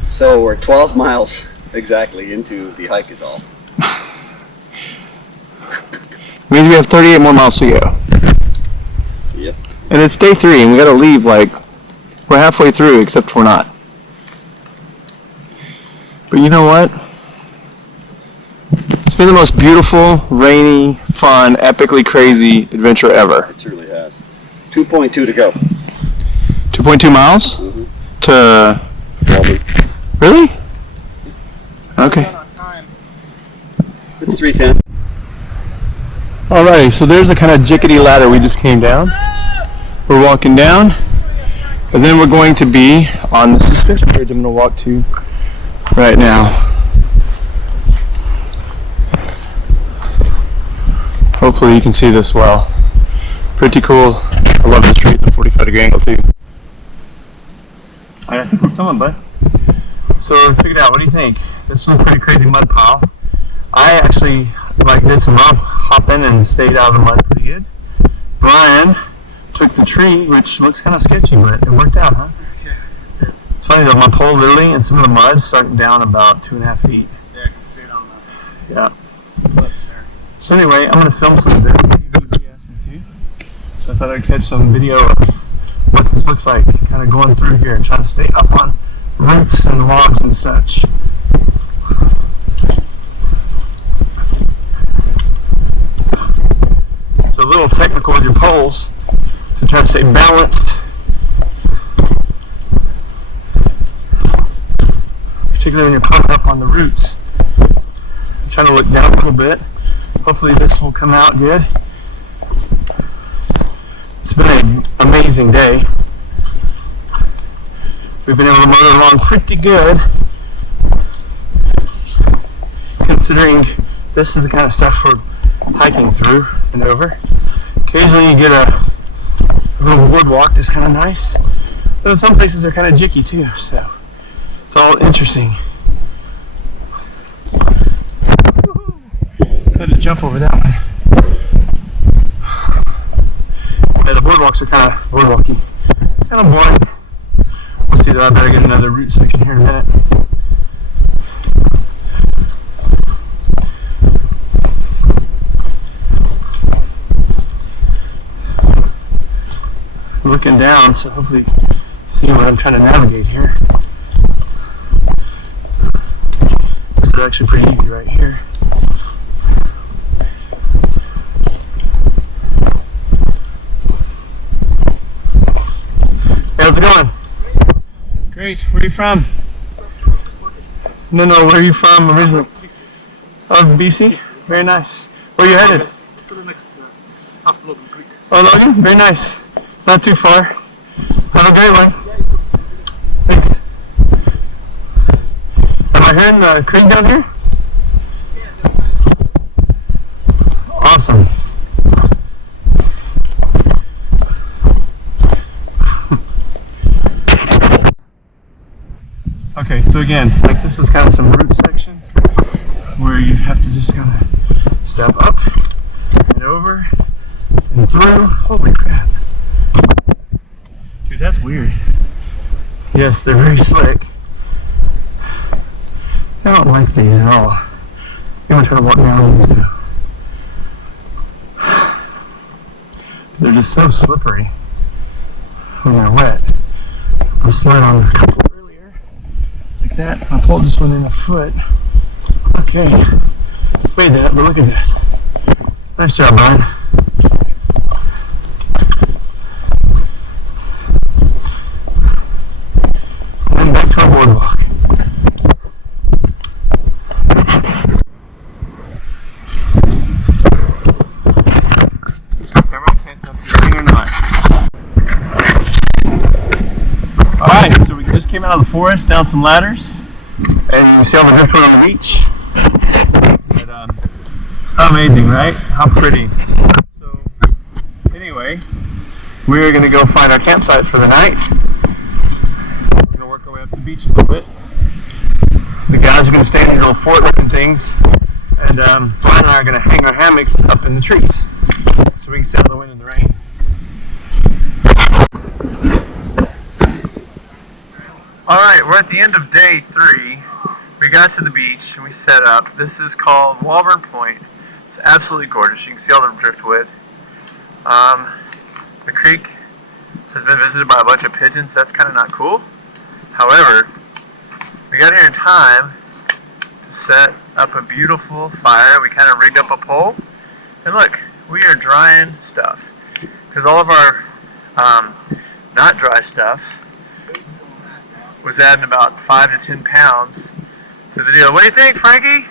So we're 12 miles exactly into the hike is all. Means we have 38 more miles to go. Yep. And it's day 3, and we gotta leave like, we're halfway through, except we're not. But you know what? It's been the most beautiful, rainy, fun, epically crazy adventure ever. It truly has. 2.2 to go. 2.2 miles? Mhm. To... Probably. Really? Okay. Done on time. It's 3:10. Alrighty, so there's a kind of jickety ladder we just came down. We're walking down, and then we're going to be on the suspension bridge I'm going to walk to right now. Hopefully you can see this well. Pretty cool. I love the street, the 45-degree angle too. I think we're filming, bud. So check it out. What do you think? This is a pretty crazy mud pile. I actually did some hopping and stayed out of the mud pretty good. Brian took the tree, which looks kind of sketchy, but it worked out, huh? Yeah. It's funny though, my pole literally and some of the mud sunk down about 2.5 feet. Yeah, I can see it on the Yeah. clips there. So anyway, I'm gonna film some of this. He asked me to. So I thought I'd catch some video of what this looks like, kind of going through here and trying to stay up on roots and logs and such. It's a little technical with your poles to try to stay balanced. Particularly when you're climbing up on the roots. I'm trying to look down a little bit. Hopefully this will come out good. It's been an amazing day. We've been able to motor along pretty good, considering this is the kind of stuff we're hiking through and over. Occasionally you get a little boardwalk that's kind of nice, but in some places they're kind of jicky too, so it's all interesting. Had to jump over that one. Yeah, the boardwalks are kind of boardwalky. Kind of boring. Let's see that I better get another root section here in a minute. I'm looking down, so hopefully see what I'm trying to navigate here. This is actually pretty easy right here. How's it going? Great. Where are you from? No, where are you from originally? Oh, BC? Very nice. Where are you headed? To the next after Logan Creek. Oh, Logan? Very nice. Not too far. Have a great one. Thanks. y'all hearing the creek down here? Awesome. Okay, so again, like this is kind of some root sections where you have to just kind of step up and over and through. Holy crap. Dude, that's weird. Yes, they're very slick. I don't like these at all. I'm gonna try to walk down these though. They're just so slippery when they're wet. I slid on a couple earlier, like that. I pulled this one in a foot. Okay, made that, but look at that. Nice job, Brian. And back to our boardwalk. Alright, so we just came out of the forest, down some ladders, and you see all the driftwood on the beach. But, amazing, right? How pretty. So, anyway, we're going to go find our campsite for the night. We're going to work our way up the beach a little bit. The guys are going to stay in these little fort-looking things, and Brian and I are going to hang our hammocks up in the trees so we can sail the wind and the rain. Alright, we're at the end of day 3. We got to the beach and we set up. This is called Walburn Point. It's absolutely gorgeous. You can see all the driftwood. The creek has been visited by a bunch of pigeons. That's kind of not cool. However, we got here in time to set up a beautiful fire. We kind of rigged up a pole. And look, we are drying stuff. Because all of our not dry stuff was adding about 5 to 10 pounds to the deal. What do you think, Frankie?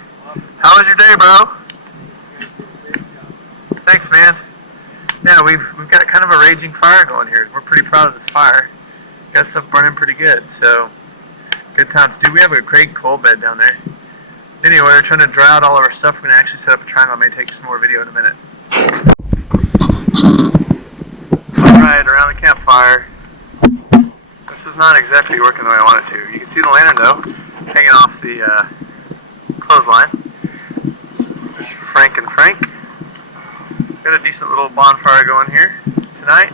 How was your day, bro? Thanks, man. Yeah, we've got kind of a raging fire going here. We're pretty proud of this fire. Got stuff burning pretty good, so good times. Dude, we have a great coal bed down there. Anyway, we're trying to dry out all of our stuff. We're going to actually set up a triangle. I may take some more video in a minute. Alright, around the campfire. This is not exactly working the way I want it to. You can see the lantern though, hanging off the clothesline. Frank and Frank. Got a decent little bonfire going here tonight.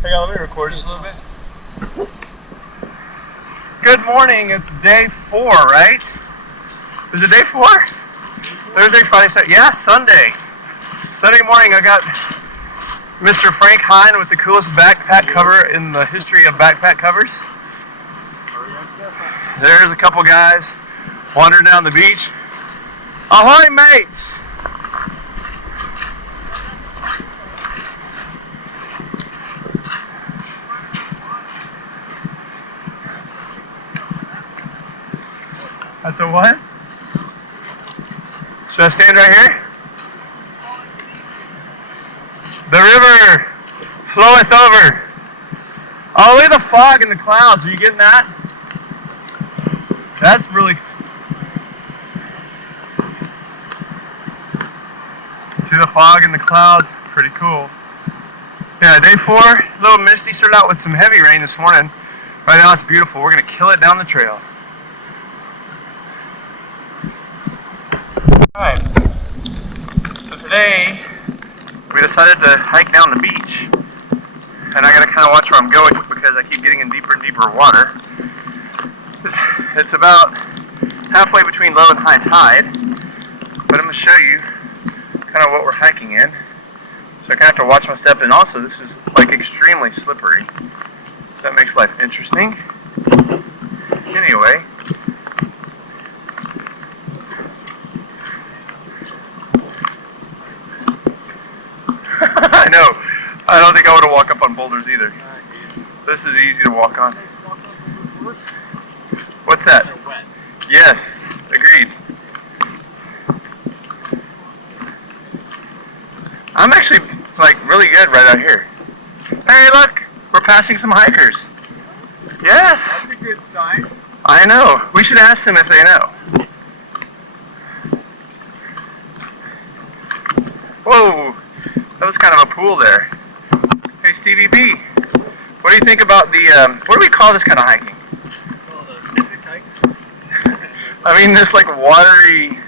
Hang on, let me record just a little bit. Good morning, it's day 4, right? Is it day 4? Thursday, Friday, Saturday, yeah, Sunday. Sunday morning I got Mr. Frank Hine with the coolest backpack cover in the history of backpack covers. There's a couple guys wandering down the beach. Ahoy, mates! That's a what? Should I stand right here? The river floweth over. Oh, look at the fog and the clouds. Are you getting that? That's really... See the fog and the clouds? Pretty cool. Yeah, day 4, a little misty. Started out with some heavy rain this morning. Right now it's beautiful. We're going to kill it down the trail. Alright. So today, we decided to hike down the beach, and I gotta kind of watch where I'm going because I keep getting in deeper and deeper water. It's about halfway between low and high tide, but I'm gonna show you kind of what we're hiking in. So I kind of have to watch my step, and also this is like extremely slippery. So that makes life interesting. Anyway. I know. I don't think I would have walked up on boulders either. This is easy to walk on. What's that? Yes, agreed. I'm actually like really good right out here. Hey, look, we're passing some hikers. Yes, That's a good sign. I know. We should ask them if they know. Whoa, that was kind of a pool there. Hey, Stevie B, what do you think about the, what do we call this kind of hiking? Oh, the Pacific hike. I mean, this like watery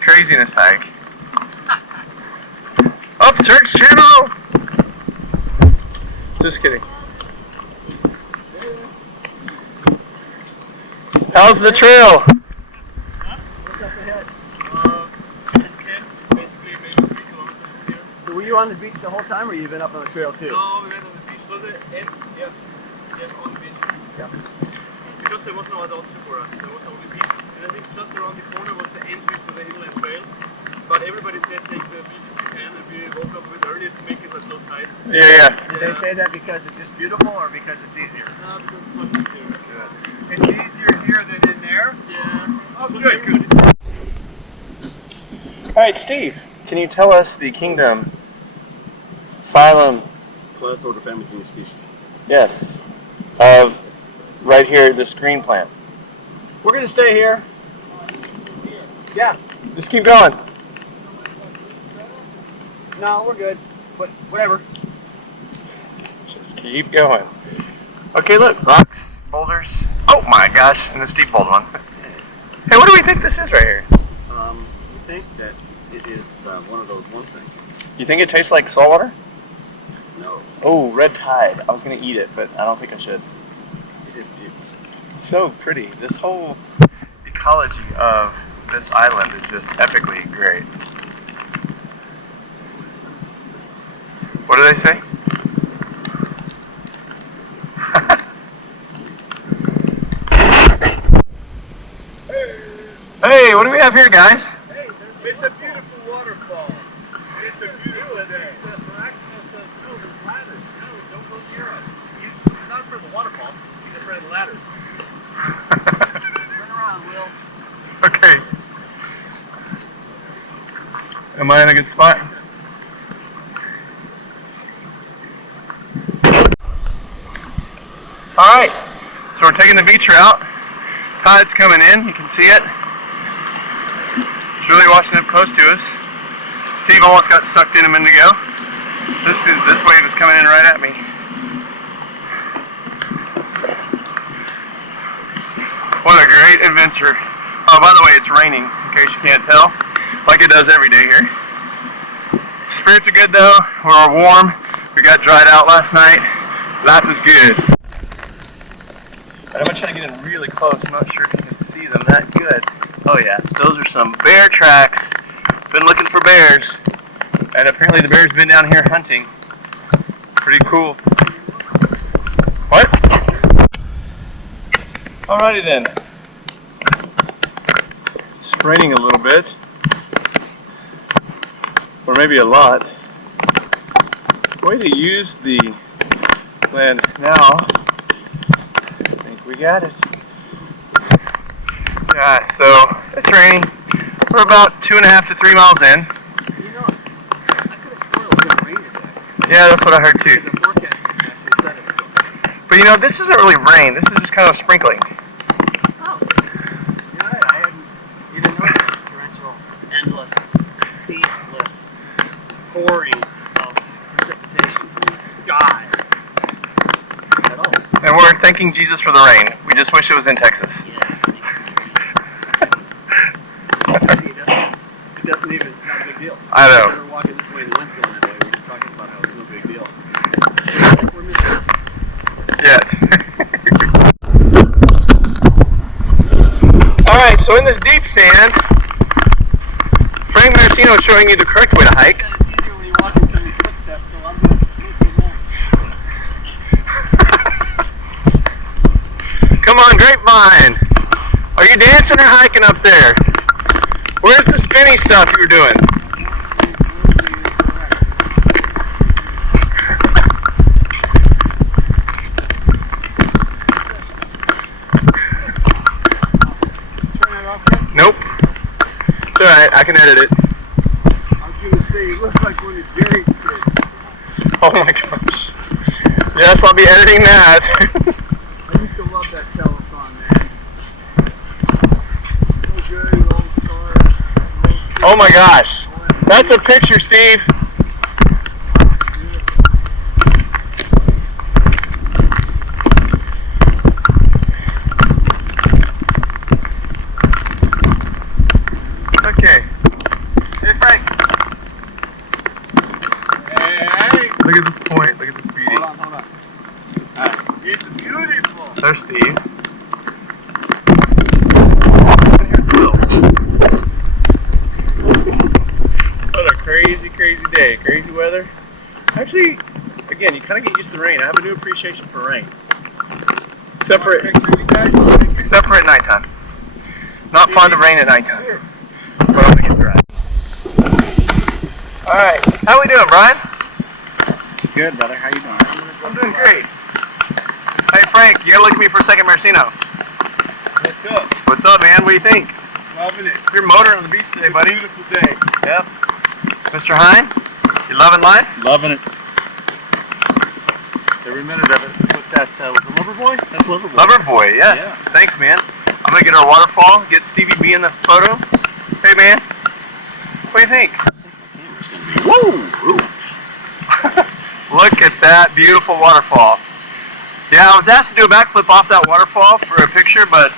craziness hike. Oh, search channel! Just kidding. How's the trail? What's up ahead? Basically, maybe 3 kilometers from here. Were you on the beach the whole time, or you been up on the trail too? No, we went on the beach. So the end, yeah, on the beach. Yeah. Because there was no other option for us. There was only beach. And I think just around the corner was the entry to the inland trail. But everybody said take the beach if you can, and we woke up a bit earlier to make it a slow tide. Yeah. Did they say that because it's just beautiful, or because it's easier? No, because it's much easier. It's easier here than in there? Yeah. Oh, good. Alright, Steve, can you tell us the kingdom, phylum, Class, order, family, genus, species. yes, of right here, this green plant? We're gonna stay here. Yeah. Just keep going. No, we're good. But whatever. Just keep going. Okay, look, rocks, boulders. Oh my gosh, and the steep boulder one. Hey, what do we think this is right here? We think that it is one of those one things. You think it tastes like saltwater? No, Oh, red tide. I was gonna eat it, but I don't think I should. it's So pretty. This whole ecology of this island is just epically great. What do they say? Hey, what do we have here, guys? It's a beautiful waterfall. It's a beautiful day. No, there's ladders. No, don't go near us. He's not for the waterfall. He's afraid of the ladders. Turn around, Will. Okay. Am I in a good spot? Alright, so we're taking the beach route. Tide's coming in, you can see it. It's really washing up close to us. Steve almost got sucked in a minute ago. This wave is coming in right at me. What a great adventure. Oh, by the way, it's raining, in case you can't tell, like it does every day here. Spirits are good though, we're warm, we got dried out last night. Life is good. I'm gonna try to get in really close, I'm not sure if you can see them that good. Oh yeah, those are some bear tracks. Been looking for bears, and apparently the bear's been down here hunting. Pretty cool. What? Alrighty then. It's raining a little bit, or maybe a lot. Way to use the land now. I think we got it. Yeah, so it's raining. We're about 2.5 to 3 miles in. You know, I could have sworn it was gonna rain today. Yeah, that's what I heard too. Because the forecast actually said it was. But you know, this isn't really rain. This is just kind of sprinkling. Oh. You know, I hadn't even noticed this torrential, endless, ceaseless pouring of precipitation from the sky at all. And we're thanking Jesus for the rain. We just wish it was in Texas. See, it doesn't even, it's not a big deal. I know. We're walking this way and the wind's going that way. We're just talking about how it's no big deal. We're missing. Yet. Alright, so in this deep sand, Frank Mancino is showing you the correct way to hike. It's easier when you walk in somebody's footsteps, so I'm going to look in that. Come on, Grapevine. Are you dancing or hiking up there? Where's the spinny stuff you were doing? Nope. It's alright, I can edit it. I was going to say, you look like one of Jerry's kids. Oh my gosh. Yes, I'll be editing that. I used to love that telethon, man. So good, old stars. Oh my gosh. That's a picture, Steve. Okay. Hey, Frank. Hey, Look at this point. Look at this beauty. hold on. It's beautiful. There's Steve. What a crazy, crazy day. Crazy weather. Actually, again, you kind of get used to rain. I have a new appreciation for rain. Except for at nighttime. Not fun to rain at nighttime. But I'm gonna get dry. Alright, how we doing, Brian? Good, brother. How you doing? I'm doing great. Hey Frank, you gotta look at me for a second, Marcino. What's up? What's up, man? What do you think? Loving it. You're motoring on the beach today, buddy. Beautiful day. Yep. Mr. Hine, you loving life? Loving it. Every minute of it. What's that? Was it Loverboy? That's Loverboy. Loverboy, yes. Yeah. Thanks, man. I'm gonna get our waterfall, get Stevie B in the photo. Hey, man. What do you think? Woo! Look at that beautiful waterfall. Yeah, I was asked to do a backflip off that waterfall for a picture, but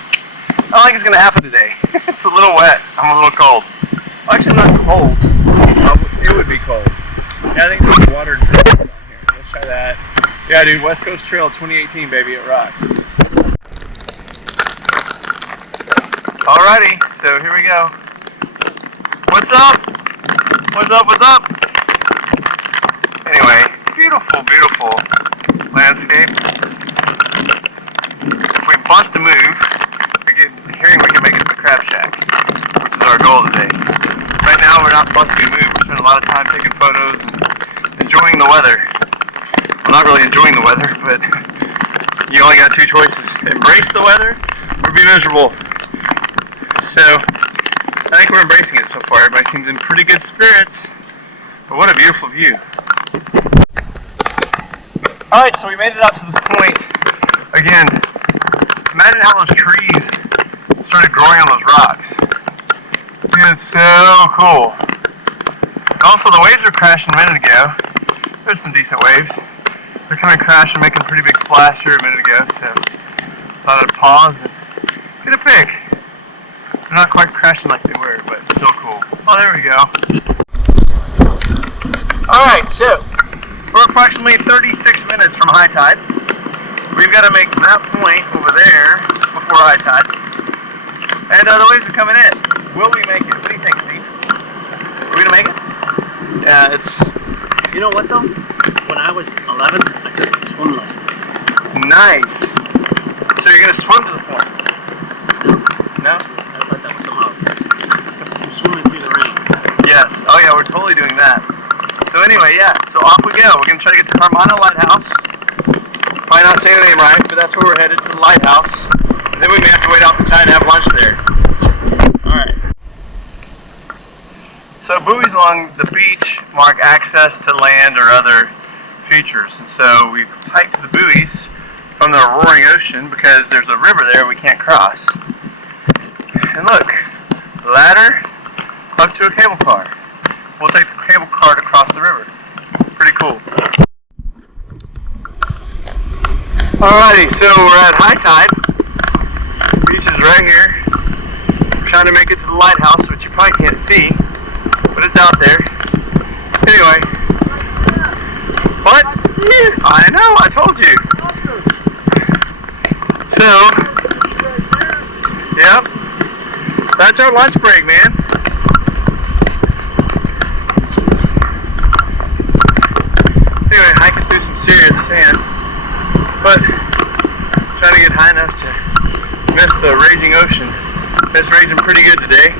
I don't think it's gonna happen today. It's a little wet. I'm a little cold. Actually, not cold. It would be cold. Yeah, I think there's water drops on here. Let's try that. Yeah, dude, West Coast Trail 2018, baby, it rocks. Alrighty, so here we go. What's up? What's up? What's up? Anyway, beautiful, beautiful landscape. If we bust a move, we can make it to the Crab Shack, which is our goal today. Right now, we're not busting a move. We're spending a lot of time taking photos and enjoying the weather. Well, not really enjoying the weather, but you only got two choices: embrace the weather or be miserable. So, I think we're embracing it so far. Everybody seems in pretty good spirits. But what a beautiful view. Alright, so we made it out to this point. Again, imagine how those trees started growing on those rocks. It's so cool. Also, the waves were crashing a minute ago. There's some decent waves. They're coming crashing, making a pretty big splash here a minute ago, so thought I'd pause and get a pic. They're not quite crashing like they were, but it's still cool. Oh, there we go. Alright, so we're approximately 36 minutes from high tide. We've got to make that point over there before high tide. And the waves are coming in. Will we make it? What do you think, Steve? Are we going to make it? Yeah, it's... You know what though? When I was 11, I took swim lessons. Nice. So you're going to swim to the point? No? I thought that was somehow. I'm swimming through the rain. Yes. Oh yeah, we're totally doing that. So anyway, yeah. So off we go. We're going to try to get to Carmano Lighthouse. Probably not saying the name right, but that's where we're headed, to the lighthouse. And then we may have to wait out the tide and have lunch there. Alright. So buoys along the beach mark access to land or other features. And so we've hiked to the buoys from the roaring ocean because there's a river there we can't cross. And look, ladder up to a cable car. We'll take the cable car to cross the river. Pretty cool. Alrighty, so we're at high tide. Beach is right here. We're trying to make it to the lighthouse, which you probably can't see, but it's out there. Anyway. What? I know, I told you. So, yep. That's our lunch break, man. Anyway, hiking through some serious sand, but trying to get high enough to miss the raging ocean. It's raging pretty good today.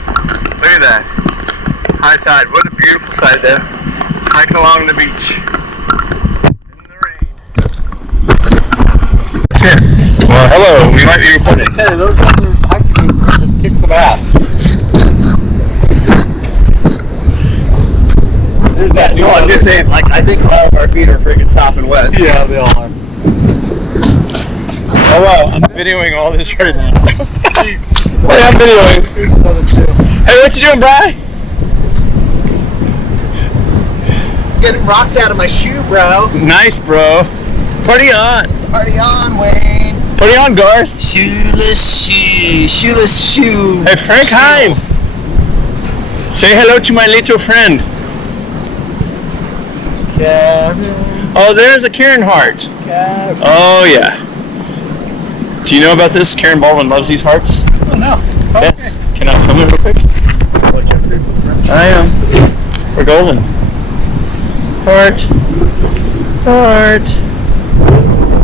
Look at that. High tide. What a beautiful sight though. Just hiking along the beach. In the rain. Shit. Well, hello. We might be recording. Hey, those other hiking pieces can kick some ass. There's that dude. No, I'm just saying, like, I think all of our feet are freaking sopping wet. Yeah, they all are. Oh wow, I'm videoing all this right now. Hey, I'm videoing. Hey, what you doing, Bri? Getting rocks out of my shoe, bro. Nice, bro. Party on. Party on, Wayne. Party on, Garth. Shoeless shoe. Hey, Frank Heim. Say hello to my little friend. Oh, there's a Karen Hart. Oh, yeah. Do you know about this? Karen Baldwin loves these hearts. Oh, no. Yes. Can I film it real quick? I am. We're golden. Heart.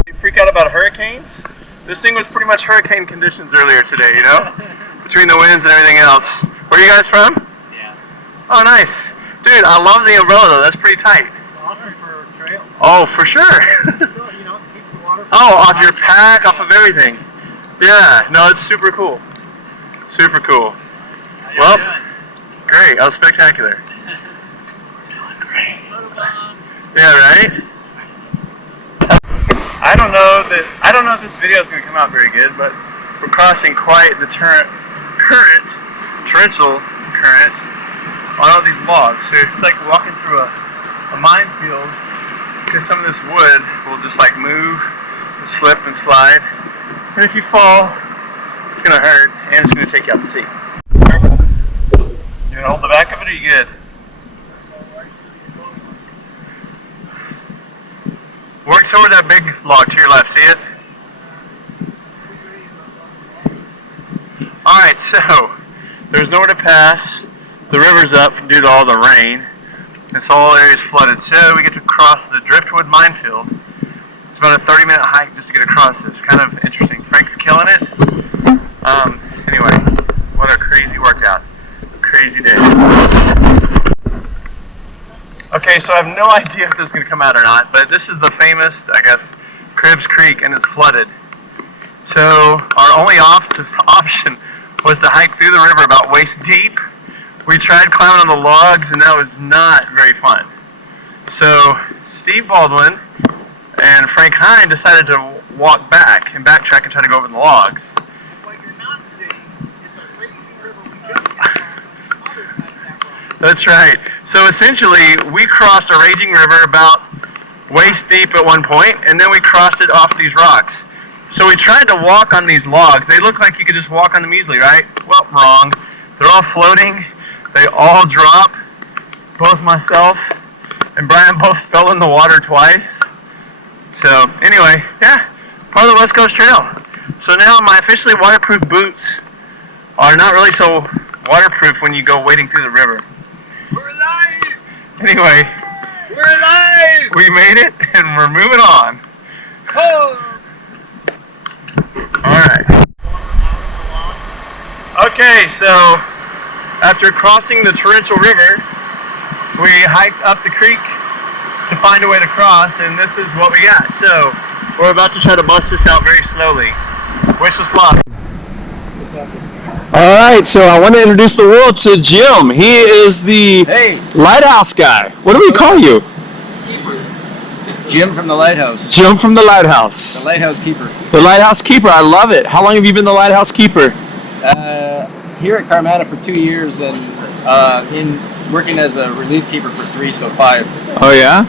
You freak out about hurricanes? This thing was pretty much hurricane conditions earlier today, you know? Between the winds and everything else. Where are you guys from? Yeah. Oh, nice. Dude, I love the umbrella though. That's pretty tight. It's awesome for trails. Oh, for sure. So, you know, it keeps the water. Oh, off your pack, off of everything. Yeah, no, it's super cool. Super cool. Well, great. Oh, spectacular. Yeah, right? I don't know if this video is going to come out very good, but we're crossing quite the torrential current on all these logs. So it's like walking through a minefield because some of this wood will just like move and slip and slide. And if you fall, it's going to hurt and it's going to take you out to sea. You going to hold the back of it or are you good? Work toward that big log to your left, see it? Alright, so there's nowhere to pass. The river's up due to all the rain. This whole area is flooded. So we get to cross the driftwood minefield. It's about a 30-minute hike just to get across this. Kind of interesting. Frank's killing it. Anyway, what a crazy workout. Crazy day. Okay, so I have no idea if this is going to come out or not, but this is the famous, I guess, Cribbs Creek, and it's flooded. So our only option was to hike through the river about waist deep. We tried climbing on the logs, and that was not very fun. So Steve Baldwin and Frank Heim decided to walk back and backtrack and try to go over the logs. What you're not seeing is the raging river we just got on the other side of that rock. That's right. So essentially, we crossed a raging river about waist deep at one point, and then we crossed it off these rocks. So we tried to walk on these logs. They look like you could just walk on them easily, right? Well, wrong. They're all floating. They all drop. Both myself and Brian both fell in the water twice. So anyway, yeah, part of the West Coast Trail. So now my officially waterproof boots are not really so waterproof when you go wading through the river. We're alive! Anyway, We're alive! we made it and we're moving on. Oh! Alright. Okay, so after crossing the torrential river, we hiked up the creek to find a way to cross, and this is what we got. So we're about to try to bust this out very slowly. Wish us luck. Alright, so I want to introduce the world to Jim. He is the lighthouse guy. What do we call you? Jim from the lighthouse. Jim from the lighthouse. The lighthouse keeper. The lighthouse keeper, I love it. How long have you been the lighthouse keeper? Here at Carmana for 2 years and in working as a relief keeper for 3, so 5. Oh yeah?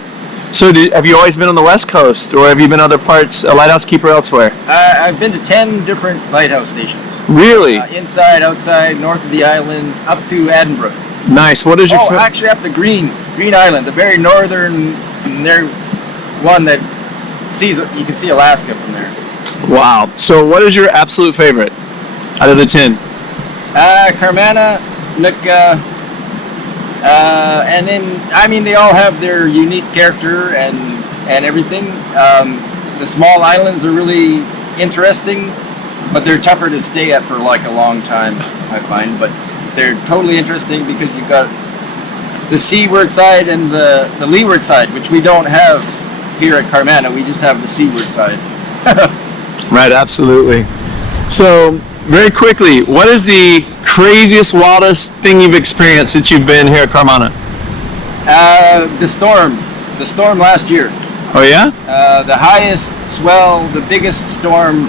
So have you always been on the West Coast, or have you been other parts, a lighthouse keeper elsewhere? I've been to 10 different lighthouse stations. Really? Inside, outside, north of the island, up to Edinburgh. Nice. What is your actually up to Green Island, the very northern one that you can see Alaska from there. Wow. So what is your absolute favorite out of the 10? Carmana, Nootka, and then, I mean, they all have their unique character and everything. The small islands are really interesting, but they're tougher to stay at for like a long time, I find. But they're totally interesting because you've got the seaward side and the leeward side, which we don't have here at Carmana. We just have the seaward side. Right, absolutely. So, very quickly, what is the craziest, wildest thing you've experienced since you've been here at Carmana? The storm last year. Oh yeah? The highest swell, the biggest storm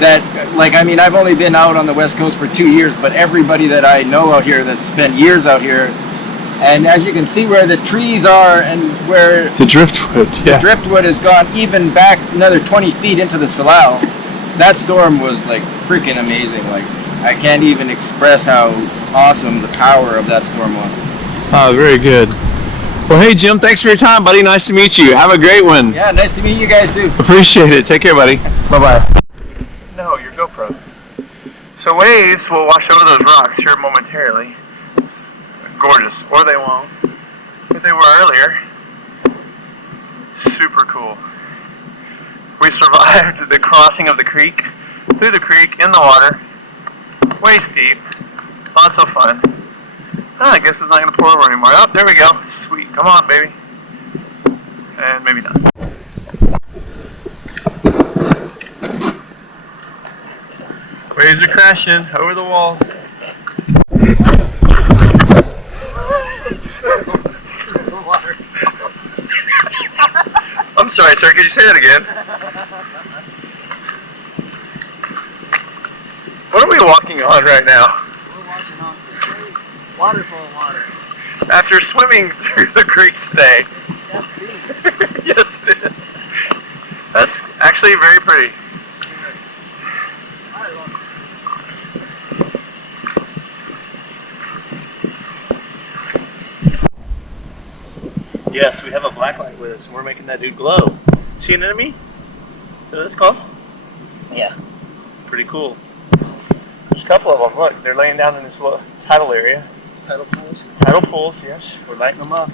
that, like, I mean, I've only been out on the West Coast for 2 years, but everybody that I know out here that's spent years out here, and as you can see where the trees are and where The driftwood, the driftwood has gone even back another 20 feet into the Salal, that storm was like freaking amazing. Like, I can't even express how awesome the power of that storm was. Oh, very good. Well, hey, Jim, thanks for your time, buddy. Nice to meet you. Have a great one. Yeah, nice to meet you guys too. Appreciate it. Take care, buddy. Bye-bye. No, your GoPro. So waves will wash over those rocks here momentarily. It's gorgeous, or they won't. But they were earlier. Super cool. We survived the crossing of the creek, through the creek, in the water. Waist deep. Lots of fun. I guess it's not going to pour over anymore. Oh, there we go. Sweet. Come on, baby. And maybe not. Waves are crashing over the walls. I'm sorry, sir. Could you say that again? What are we walking on right now? We're walking on some waterfall water. After swimming through the creek today. Yes, it is. That's actually very pretty. I love it. Yes, we have a black light with us, and we're making that dude glow. See an enemy? Is that what it's called? Yeah. Pretty cool. There's a couple of them. Look, they're laying down in this little tidal area. Tidal pools. Tidal pools, yes. We're lighting them up.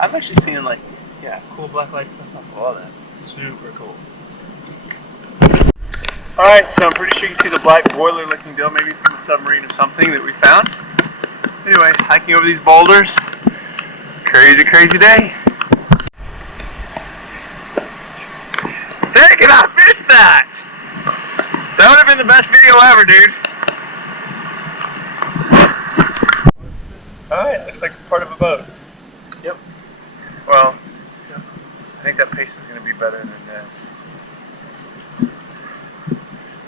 I've actually seen like, yeah, cool black light stuff up all that. Super cool. Alright, so I'm pretty sure you can see the black boiler looking deal, maybe from a submarine or something that we found. Anyway, hiking over these boulders. Crazy, crazy day. Dang it, I missed that! That would have been the best video ever, dude. Alright, looks like part of a boat. Yep. Well, I think that pace is going to be better than this.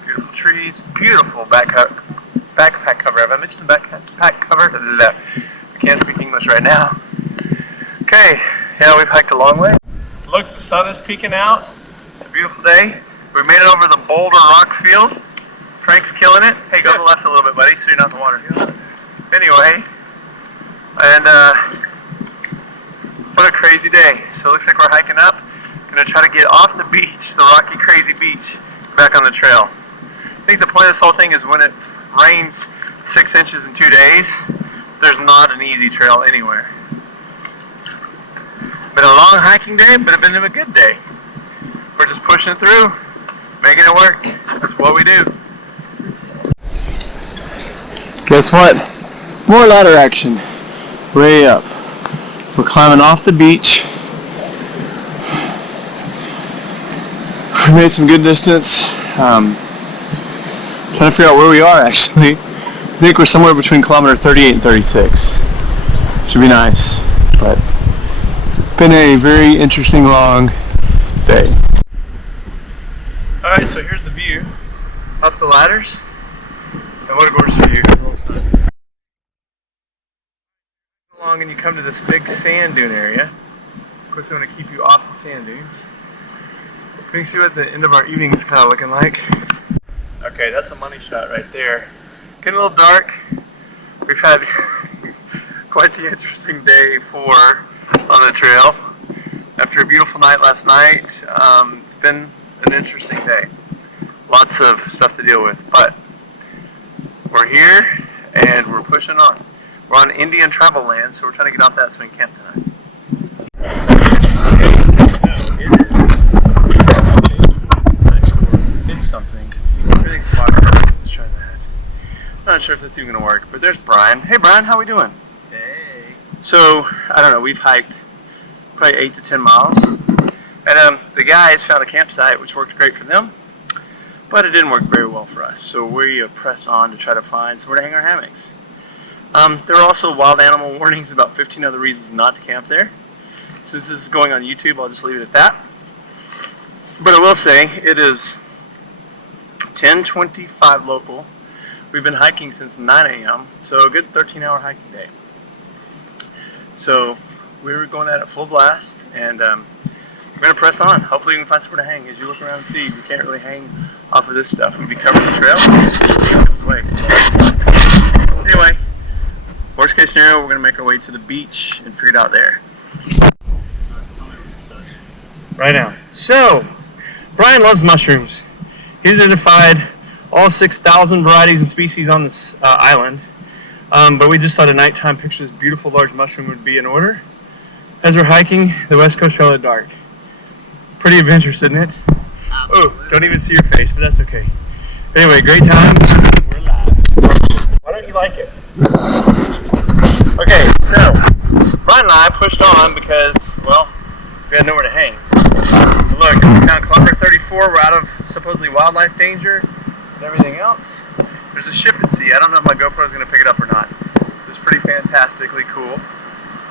Beautiful trees, beautiful backpack cover. Have I mentioned the backpack cover? I can't speak English right now. Okay, yeah, we've hiked a long way. Look, the sun is peeking out. It's a beautiful day. We made it over the Boulder Rock Field. Frank's killing it. Hey, go to the left a little bit, buddy, so you're not in the water. Anyway, and what a crazy day. So it looks like we're hiking up. Gonna try to get off the beach, the rocky, crazy beach, back on the trail. I think the point of this whole thing is when it rains 6 inches in 2 days, there's not an easy trail anywhere. Been a long hiking day, but it's been a good day. We're just pushing it through, making it work. That's what we do. Guess what? More ladder action. Way up. We're climbing off the beach. We made some good distance. Trying to figure out where we are actually. I think we're somewhere between kilometer 38 and 36. Should be nice. But been a very interesting long day. Alright, so here's the view up the ladders. And what a gorgeous view. Along and you come to this big sand dune area. Of course, they want to keep you off the sand dunes. You can see what the end of our evening is kind of looking like. Okay, that's a money shot right there. Getting a little dark. We've had quite the interesting day 4 on the trail. After a beautiful night last night, it's been an interesting day. Lots of stuff to deal with, but we're here and we're pushing on. We're on Indian tribal land, so we're trying to get off that so we can camp tonight. It's something. Everything's spotted. Let's try that. I'm not sure if that's even going to work, but there's Brian. Hey Brian, how we doing? Hey. So, I don't know, we've hiked probably 8 to 10 miles. And the guys found a campsite, which worked great for them, but it didn't work very well for us. So we press on to try to find somewhere to hang our hammocks. There are also wild animal warnings about 15 other reasons not to camp there. Since this is going on YouTube, I'll just leave it at that. But I will say, it is 10:25 local. We've been hiking since 9 a.m. So a good 13-hour hiking day. So we were going at it full blast, and we're gonna press on. Hopefully we can find somewhere to hang. As you look around and see, we can't really hang off of this stuff. We'd be covering the trail. Anyway, worst case scenario, we're gonna make our way to the beach and figure it out there. Right now. So, Brian loves mushrooms. He's identified all 6,000 varieties and species on this island. But we just thought a nighttime picture of this beautiful large mushroom would be in order as we're hiking the West Coast Trail at dark. Pretty adventurous, isn't it? Oh, don't even see your face, but that's okay. Anyway, great time. We're live. Why don't you like it? Okay, so Brian and I pushed on because, well, we had nowhere to hang. So look, we found kilometer 34. We're out of supposedly wildlife danger and everything else. There's a ship at sea. I don't know if my GoPro is going to pick it up or not. It's pretty fantastically cool.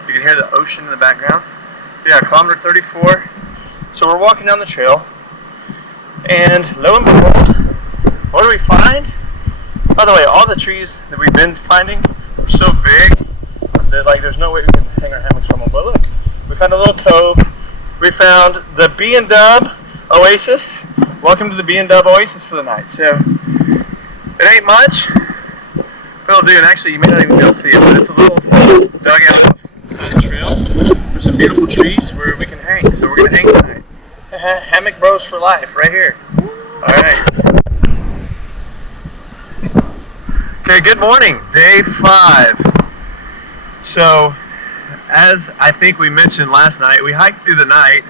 You can hear the ocean in the background. Yeah, kilometer 34. So we're walking down the trail, and lo and behold, what do we find? By the way, all the trees that we've been finding are so big that like there's no way we can hang our hammocks from them. But look, we found a little cove. We found the B&Dub Oasis. Welcome to the B&Dub Oasis for the night. So it ain't much, but it'll do. And actually, you may not even be able to see it, but it's a little dugout off the trail. There's some beautiful trees where we can hang. So we're gonna hang tonight. Hammock Bros for life, right here. All right. Okay, good morning, day 5. So, as I think we mentioned last night, we hiked through the night,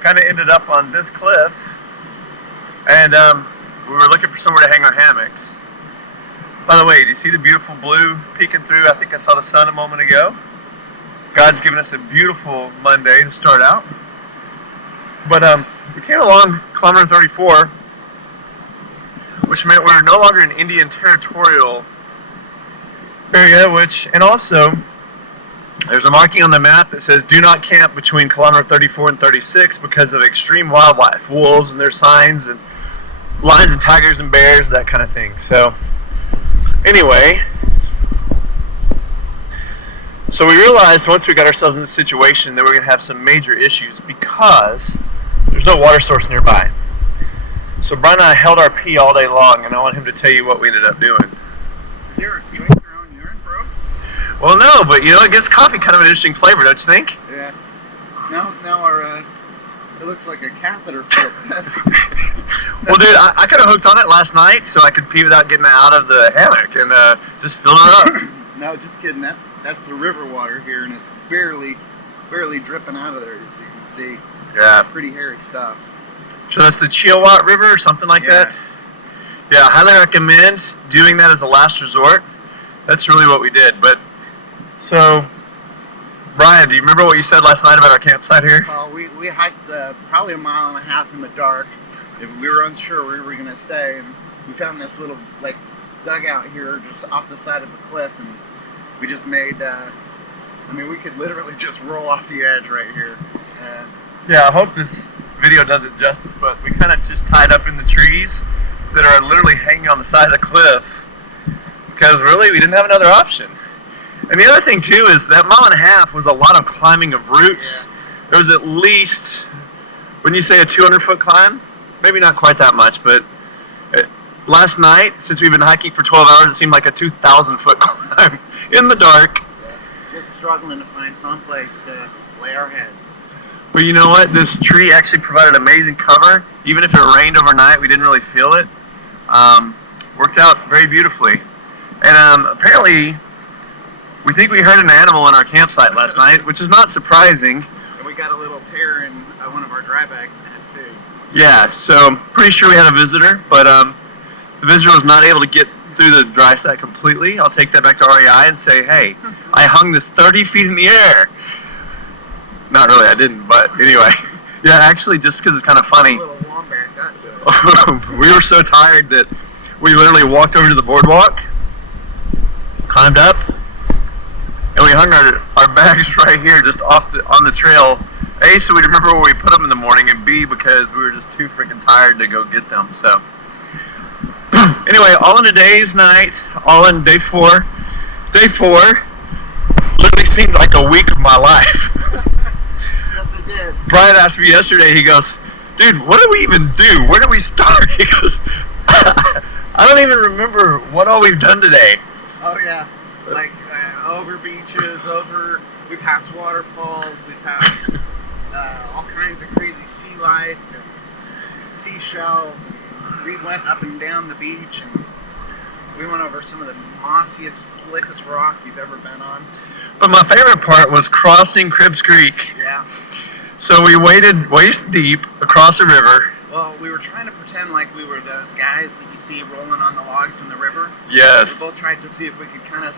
kind of ended up on this cliff, and we were looking for somewhere to hang our hammocks. By the way, do you see the beautiful blue peeking through? I think I saw the sun a moment ago. God's given us a beautiful Monday to start out. But we came along kilometer 34, which meant we're no longer in Indian territorial area, and also there's a marking on the map that says do not camp between kilometer 34 and 36 because of extreme wildlife, wolves, and there's signs and lions and tigers and bears, that kind of thing. So anyway, so we realized once we got ourselves in this situation that we're going to have some major issues because there's no water source nearby. So Brian and I held our pee all day long, and I want him to tell you what we ended up doing. You drink your own urine, bro? Well, no, but you know, it gives coffee kind of an interesting flavor, don't you think? Yeah. Now our it looks like a catheter for a piss. Well, dude, I kind of hooked on it last night so I could pee without getting out of the hammock and just filled it up. No, just kidding. That's the river water here, and it's barely dripping out of there, as you can see. Yeah. Pretty hairy stuff. So that's the Chilliwack River or something like that? Yeah, I highly recommend doing that as a last resort. That's really what we did. But so, Brian, do you remember what you said last night about our campsite here? We hiked probably a mile and a half in the dark. We were unsure where we were going to stay, and we found this little like dugout here just off the side of the cliff, and we just made. We could literally just roll off the edge right here. Yeah, I hope this video does it justice, but we kind of just tied up in the trees that are literally hanging on the side of the cliff because really we didn't have another option. And the other thing too is that mile and a half was a lot of climbing of roots. Yeah. There was at least, when you say a 200-foot climb, maybe not quite that much, but last night, since we've been hiking for 12 hours, it seemed like a 2,000-foot climb in the dark. Yeah. Just struggling to find some place to lay our heads. But you know what? This tree actually provided amazing cover. Even if it rained overnight, we didn't really feel it. Worked out very beautifully. And apparently, we think we heard an animal in our campsite last night, which is not surprising. And we got a little tear in one of our dry bags that had food. Yeah, so I'm pretty sure we had a visitor, but the visitor was not able to get through the dry site completely. I'll take that back to REI and say, hey, I hung this 30 feet in the air. Not really, I didn't, but anyway. Yeah, actually, just because it's kind of funny. A little wombat got to it. We were so tired that we literally walked over to the boardwalk, climbed up, and we hung our bags right here just on the trail. A, so we'd remember where we put them in the morning, and B, because we were just too freaking tired to go get them. So Anyway, all in a day's night, all in day 4. Day 4 literally seemed like a week of my life. Yes, it did. Brian asked me yesterday, he goes, dude, what did we even do? Where did we start? He goes, I don't even remember what all we've done today. Oh yeah, like over beaches, we passed waterfalls, we passed all kinds of crazy sea life, and seashells. And we went up and down the beach, and we went over some of the mossiest, slickest rock you've ever been on. But my favorite part was crossing Cribbs Creek. Yeah. So we waded waist deep across a river. Well, we were trying to pretend like we were those guys that you see rolling on the logs in the river. Yes. We both tried to see if we could kind of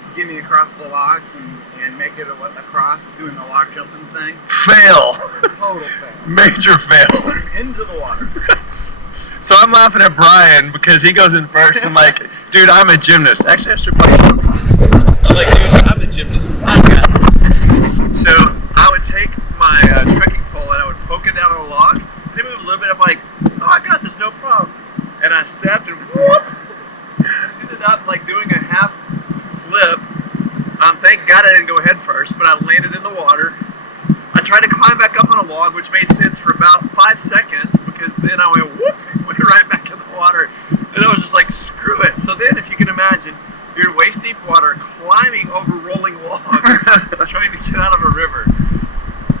skimmy across the logs and make it across, doing the log jumping thing. Fail. Total fail. Major fail. Into the water. So I'm laughing at Brian because he goes in first. I'm like, dude, I'm a gymnast. Actually, I should probably. I'm like, dude, I'm the gymnast. I got it. So I would take my trekking pole and I would poke it down on a log. They move a little bit. I'm like, oh, I got this, no problem. And I stepped and whoop. Ended up like doing a half flip. Thank God I didn't go head first, but I landed in the water. I tried to climb back up on a log, which made sense for about 5 seconds because then I went whoop, went right back in the water. And I was just like, screw it. So then, if you can imagine, you're in waist deep water, climbing over rolling logs, trying to get out of a river.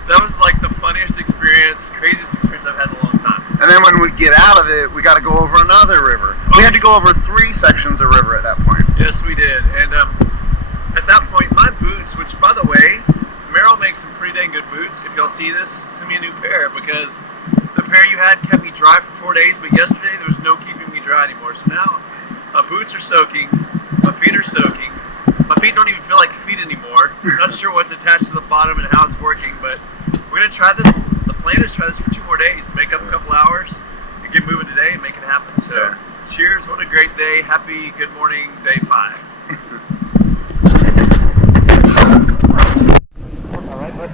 That was like the funniest experience, craziest experience I've had in a long time. And then when we get out of it, we got to go over another river. We had to go over 3 sections of river at that point. Yes, we did. And at that point, my boots, which by the way, Merrill makes some pretty dang good boots. If y'all see this, send me a new pair because the pair you had kept me dry for 4 days, but yesterday there was no keeping me dry anymore. So now my boots are soaking, my feet are soaking. My feet don't even feel like feet anymore. Not sure what's attached to the bottom and how it's working, but we're gonna try this. The plan is to try this for 2 more days, make up a couple hours, and get moving today and make it happen. So, cheers! What a great day! Happy good morning, day 5. All right, bud.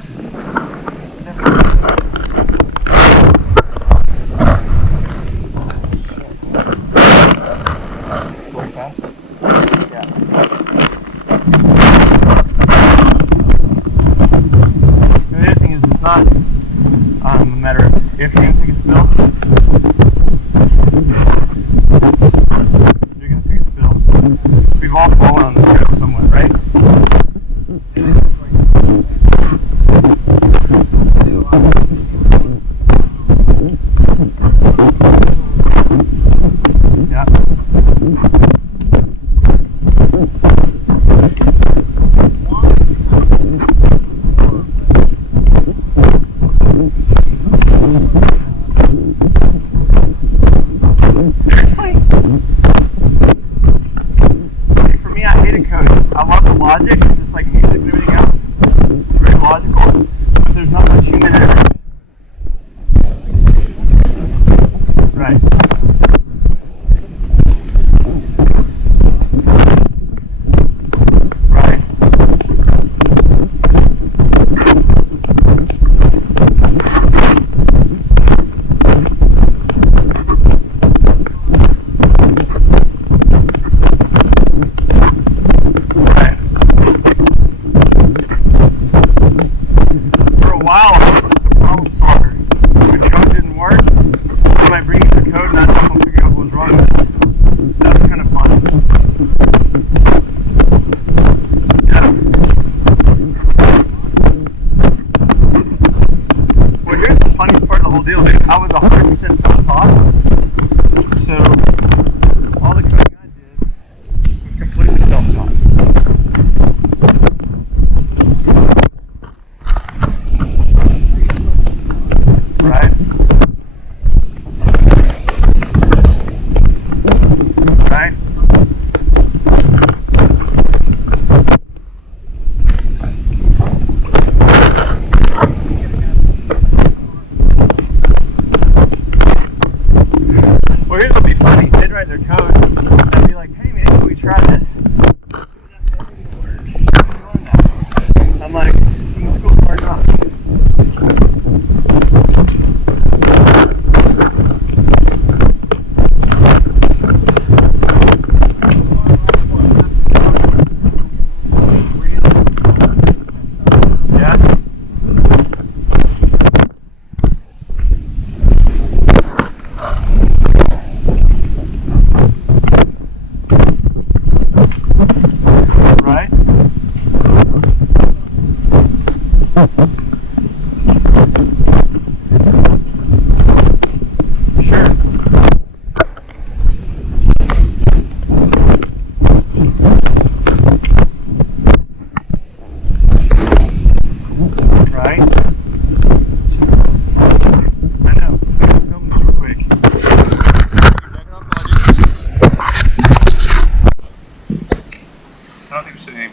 Going fast? Yeah. The other thing is, it's not a matter of if you're going to take a spill. You're going to take a spill. We've all fallen on this trail somewhat, right? Yeah. Seriously? See, for me, I hate it code. I love the logic. It's just like music and everything else. Very logical. But there's not much human error. Right. Right. Right.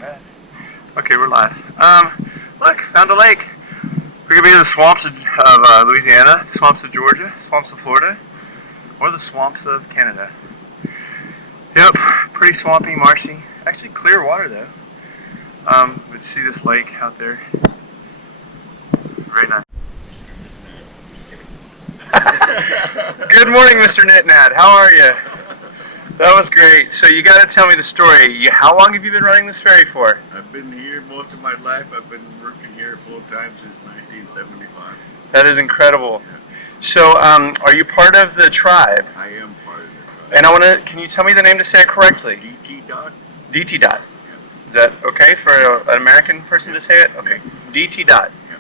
bad. Okay, we're live. Look, found a lake. We could be in the swamps of Louisiana, swamps of Georgia, swamps of Florida, or the swamps of Canada. Yep, pretty swampy, marshy. Actually clear water though. We see this lake out there. Very nice. Good morning, Mr. Nitnat. How are you? That was great. So you got to tell me the story. How long have you been running this ferry for? I've been here most of my life. I've been working here full time since 1975. That is incredible. So, are you part of the tribe? I am part of the tribe. And I want to. Can you tell me the name to say it correctly? DT Dot. DT Dot. Is that okay for an American person to say it? Okay. DT Dot. Yeah.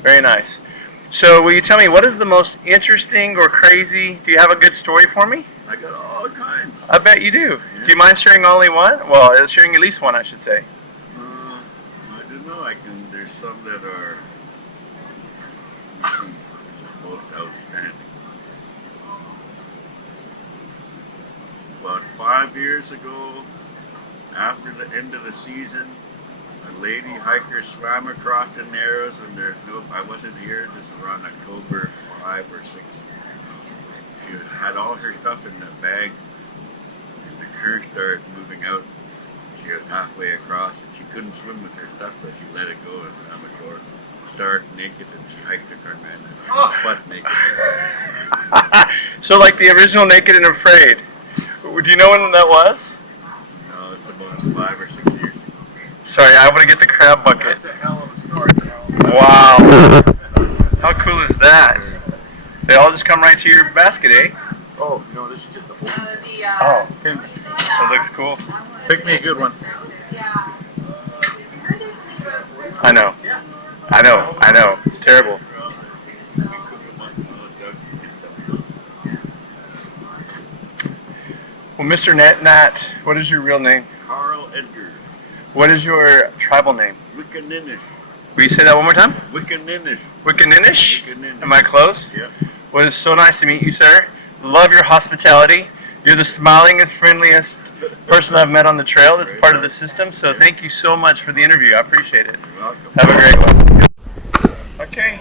Very nice. So, will you tell me what is the most interesting or crazy? Do you have a good story for me? I got all kinds. I bet you do. Yeah. Do you mind sharing only one? Well, sharing at least one, I should say. I don't know. There's some that are most outstanding. About 5 years ago, after the end of the season, a lady hiker swam across the Narrows, and I wasn't here. This was around October 5 or 6. She had all her stuff in the bag, and the current started moving out. She was halfway across, and she couldn't swim with her stuff, but she let it go and swam ashore, stark naked, and she hiked to Carmen, butt naked. So, like the original Naked and Afraid. Do you know when that was? No, it's about 5 or 6 years ago. Sorry, I want to get the crab bucket. That's a hell of a story, Charles. Wow. How cool is that? They all just come right to your basket, eh? Oh, no, this is just a whole... Oh, that looks cool. Pick me a good one. I know. It's terrible. Well, Mr. Nat, what is your real name? Carl Edgar. What is your tribal name? Wickaninish. Will you say that one more time? Wickaninish. Wickaninish? Wickaninish. Am I close? Yep. Well, it's so nice to meet you, sir. Love your hospitality. You're the smilingest, friendliest person I've met on the trail that's part of the system, so thank you so much for the interview. I appreciate it. You're welcome. Have a great one. Okay.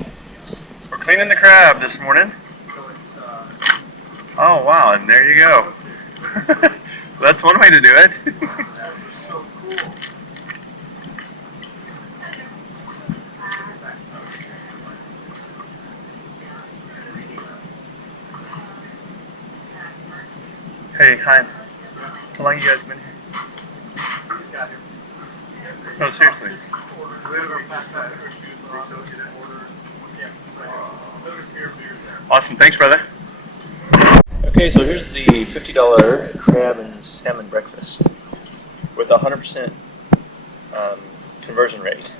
We're cleaning the crab this morning. Oh, wow, and there you go. That's one way to do it. So cool. Hey, hi. How long you guys been here? No, seriously. Awesome. Thanks, brother. Okay, so here's the $50 crab and salmon breakfast with a 100% conversion rate,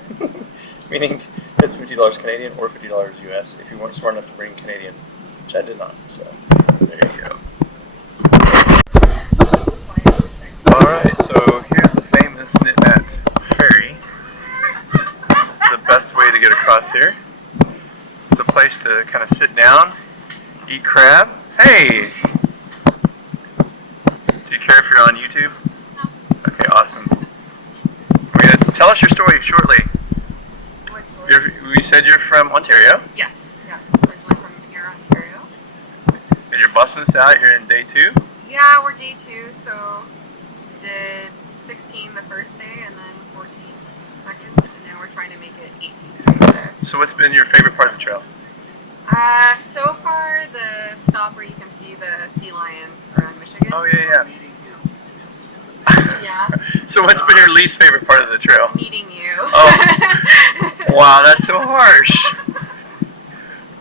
meaning it's $50 Canadian or $50 US if you weren't smart enough to bring Canadian, which I did not. So there you go. All right, so here's the famous Nitnat Ferry. This is the best way to get across here. It's a place to kind of sit down, eat crab. Hey! Do you care if you're on YouTube? Okay, awesome. Tell us your story shortly. What story? You said you're from Ontario, Yes, originally from here, Ontario. and you're busting us out. You're in day 2. Yeah, we're day 2, so did 16 the first day and then 14 second, and now we're trying to make it 18 today. So what's been your favorite part of the trail? So far, the stop where you can see the sea lions around Michigan. Oh, yeah. Yeah. So what's been your least favorite part of the trail? Meeting you. Oh. Wow, that's so harsh.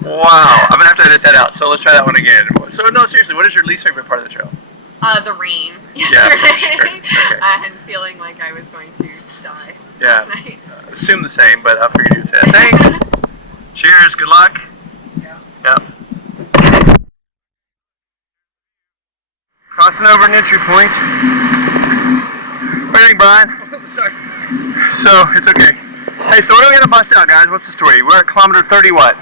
Wow. I'm going to have to edit that out, so let's try that one again. So, no, seriously, what is your least favorite part of the trail? The rain Yeah, yesterday. for sure. Okay. And feeling like I was going to die Yeah. last night. Assume the same, but I figured you'd say it. Thanks. Cheers. Good luck. Yep. Crossing over an entry point. What do you think, Brian? Sorry. So, it's okay. Hey, so what are we going to bust out, guys? What's the story? We're at kilometer 30 what?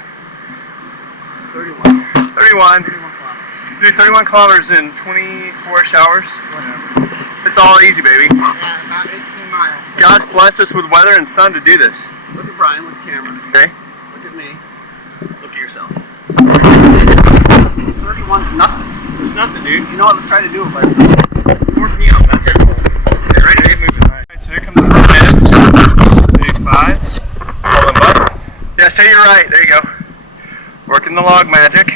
31. 31. 31 kilometers. Do 31 kilometers in 24 hours. Whatever. It's all easy, baby. Yeah, about 18 miles. God's blessed us with weather and sun to do this. Look at Brian with the camera. Okay. Look at me. Look at yourself. 31's nothing. It's nothing, dude. You know what? Let's try to do it by 4 p.m. That's it. Get ready to get moving. All right, so here comes the first minute. Maybe 5. Hold on, bud. Yeah, stay your right. There you go. Working the log magic.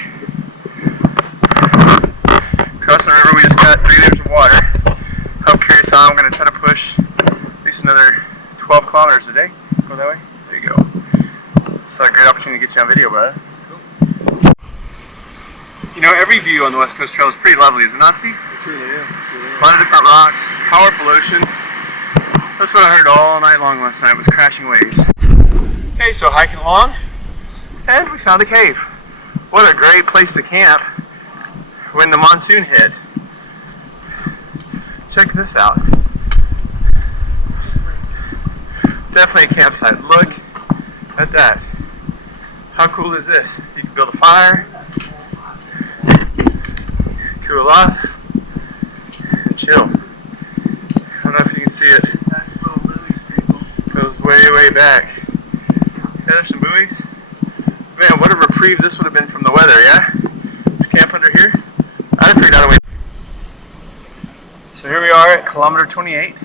Crossing the river, we just got 3 liters of water. Hope carries on. I'm going to try to push at least another 12 kilometers a day. Go that way. There you go. It's a great opportunity to get you on video, brother. You know, every view on the West Coast Trail is pretty lovely, is it not, Steve? It truly is. A lot of different rocks, powerful ocean. That's what I heard all night long last night, was crashing waves. Okay, so hiking along, and we found a cave. What a great place to camp when the monsoon hit. Check this out. Definitely a campsite. Look at that. How cool is this? You can build a fire, cool off, and chill. I don't know if you can see it. Goes way, way back. Yeah, there's some buoys. Man, what a reprieve this would have been from the weather, yeah? To camp under here. I'd have figured out a way. So here we are at kilometer 28.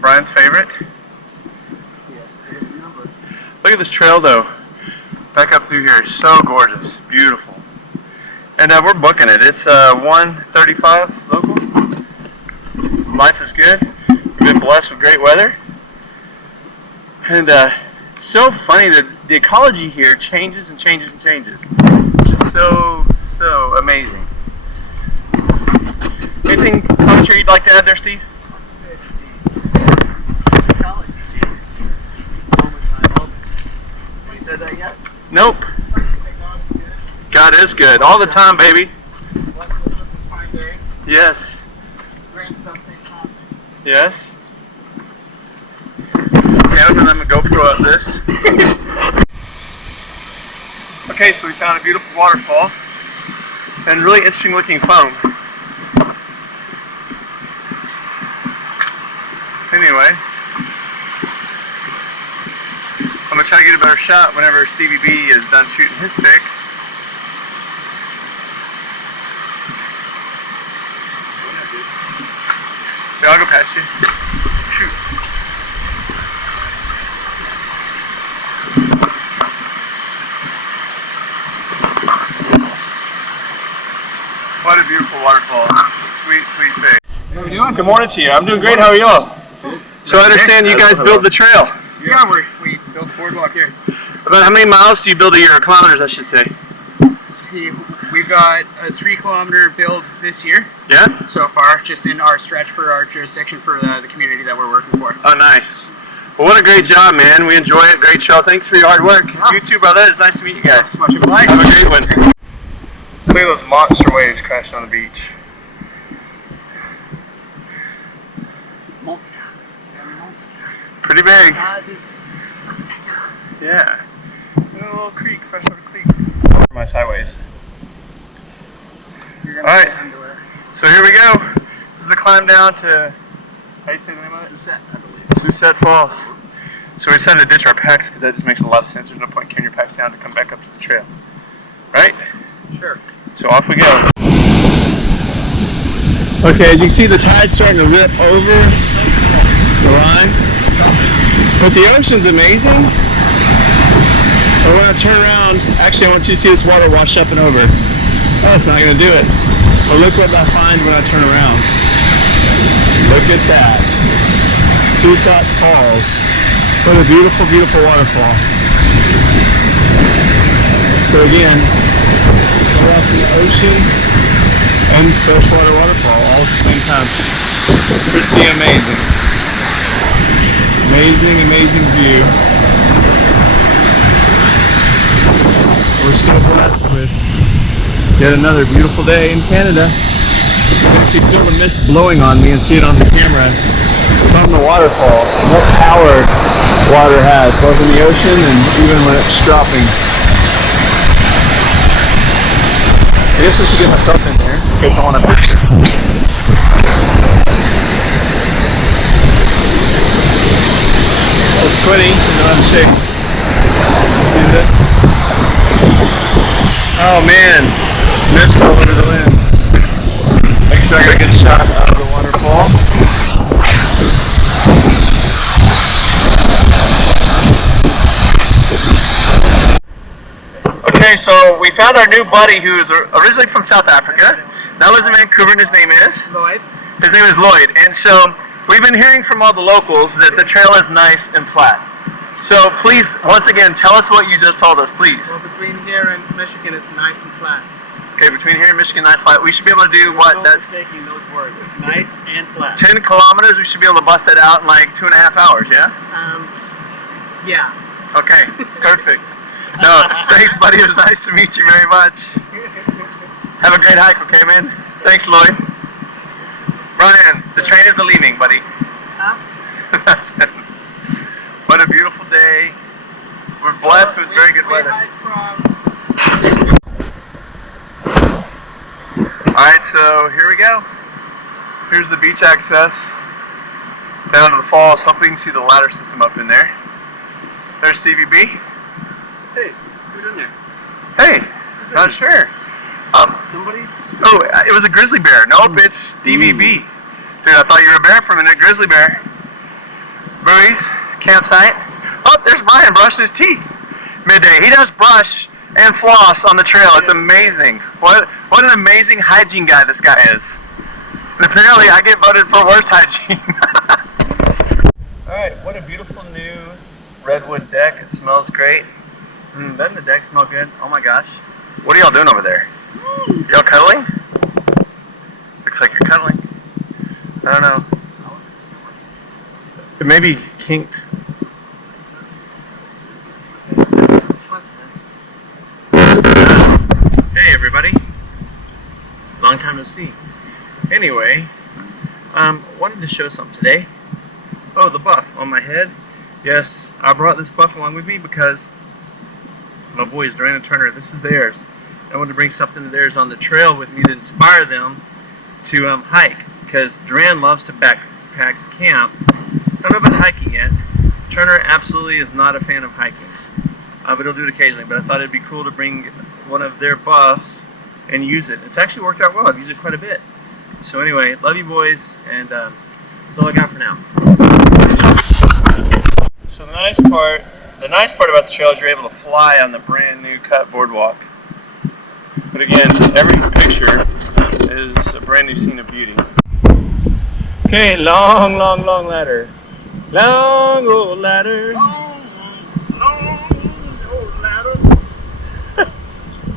Brian's favorite. Look at this trail though. Back up through here. So gorgeous. Beautiful. And we're booking it. It's 1:35 local. Life is good. We've been blessed with great weather. And so funny that the ecology here changes and changes and changes. It's just so amazing. Anything commentary you'd like to add there, Steve? Have you said that yet? Nope. God is good. All the time, baby. Yes. Yes. Okay, I'm gonna GoPro up this. Okay, so we found a beautiful waterfall and really interesting looking foam. Anyway, I'm gonna try to get a better shot whenever Stevie B is done shooting his pic. Yeah, I'll go past you. Shoot. What a beautiful waterfall. Sweet, sweet thing. How are we doing? Good morning to you. I'm doing great. How are y'all? So I understand you guys build the trail. Yeah, we built the boardwalk here. About how many miles do you build a year? Or kilometers, I should say. See, we've got a 3-kilometer build this year. Yeah? So far, just in our stretch for our jurisdiction for the community that we're working for. Oh, nice. Well, what a great job, man. We enjoy it. Great show. Thanks for your hard work. You too, brother. It's nice to meet you guys. Much obliged. Have a great one. Look at those monster waves crashing on the beach. Monster. Pretty big. Size is spectacular. Yeah. A little creek, freshwater creek. My sideways. You're All right. So here we go. This is the climb down to, how do you say the name of it? Susette, I believe. Susette Falls. So we decided to ditch our packs because that just makes a lot of sense. There's no point carrying your packs down to come back up to the trail. Right? Sure. So off we go. Okay, as you can see, the tide's starting to rip over the line. But the ocean's amazing. But when I turn around, actually I want you to see this water wash up and over. Oh, it's not going to do it. But look what I find when I turn around. Look at that. Susette Falls. What a beautiful, beautiful waterfall. So again, we're watching the ocean and freshwater waterfall all at the same time. Pretty amazing. Amazing, amazing view. We're so blessed with yet another beautiful day in Canada. You can actually feel the mist blowing on me and see it on the camera from the waterfall. What power water has, both in the ocean and even when it's dropping. I guess I should get myself in there in case I want a picture. squinty, you know how to shake. Do this. Oh man, missed all over the lens. Make sure I get a good shot out of the waterfall. Okay, so we found our new buddy who is originally from South Africa. Now lives in Vancouver, and his name is? Lloyd. His name is Lloyd. And so we've been hearing from all the locals that the trail is nice and flat. So please, once again, tell us what you just told us, please. Well, between here and Michigan, it's nice and flat. Okay, between here and Michigan, nice flat. We should be able to do what? No That's mistaking those words. Nice and flat. 10 kilometers. We should be able to bust that out in like 2.5 hours, yeah? Yeah. Okay, perfect. No, thanks, buddy. It was nice to meet you very much. Have a great hike, okay, man? Thanks, Lloyd. Brian, the train is leaving, buddy. Huh? What a beautiful day. We're blessed with very good weather. Alright, so here we go. Here's the beach access down to the falls. Hopefully you can see the ladder system up in there. There's CVB. Hey, who's in there? Hey, not sure. Somebody? Oh, it was a grizzly bear. Nope, it's DVB. Dude, I thought you were a bear for a minute. Grizzly bear. Buoys, campsite. Oh, there's Brian brushing his teeth. Midday. He does brush and floss on the trail. It's amazing. What an amazing hygiene guy this guy is. And apparently I get voted for worst hygiene. Alright, what a beautiful new redwood deck. It smells great. Doesn't the deck smell good? Oh my gosh. What are y'all doing over there? Y'all cuddling? Looks like you're cuddling. I don't know. It may be kinked. Hey everybody. Long time no see. Anyway, wanted to show something today. Oh, the buff on my head. Yes, I brought this buff along with me because my boys, Duran and Turner, this is theirs. I wanted to bring something of theirs on the trail with me to inspire them to hike, because Duran loves to backpack camp. I don't know about hiking yet. Turner absolutely is not a fan of hiking, but he'll do it occasionally. But I thought it'd be cool to bring one of their buffs and use it. It's actually worked out well. I've used it quite a bit. So anyway, love you boys, and that's all I got for now. So the nice part about the trail is you're able to fly on the brand new cut boardwalk. But again, every picture is a brand new scene of beauty. Okay, long ladder. Long old ladder.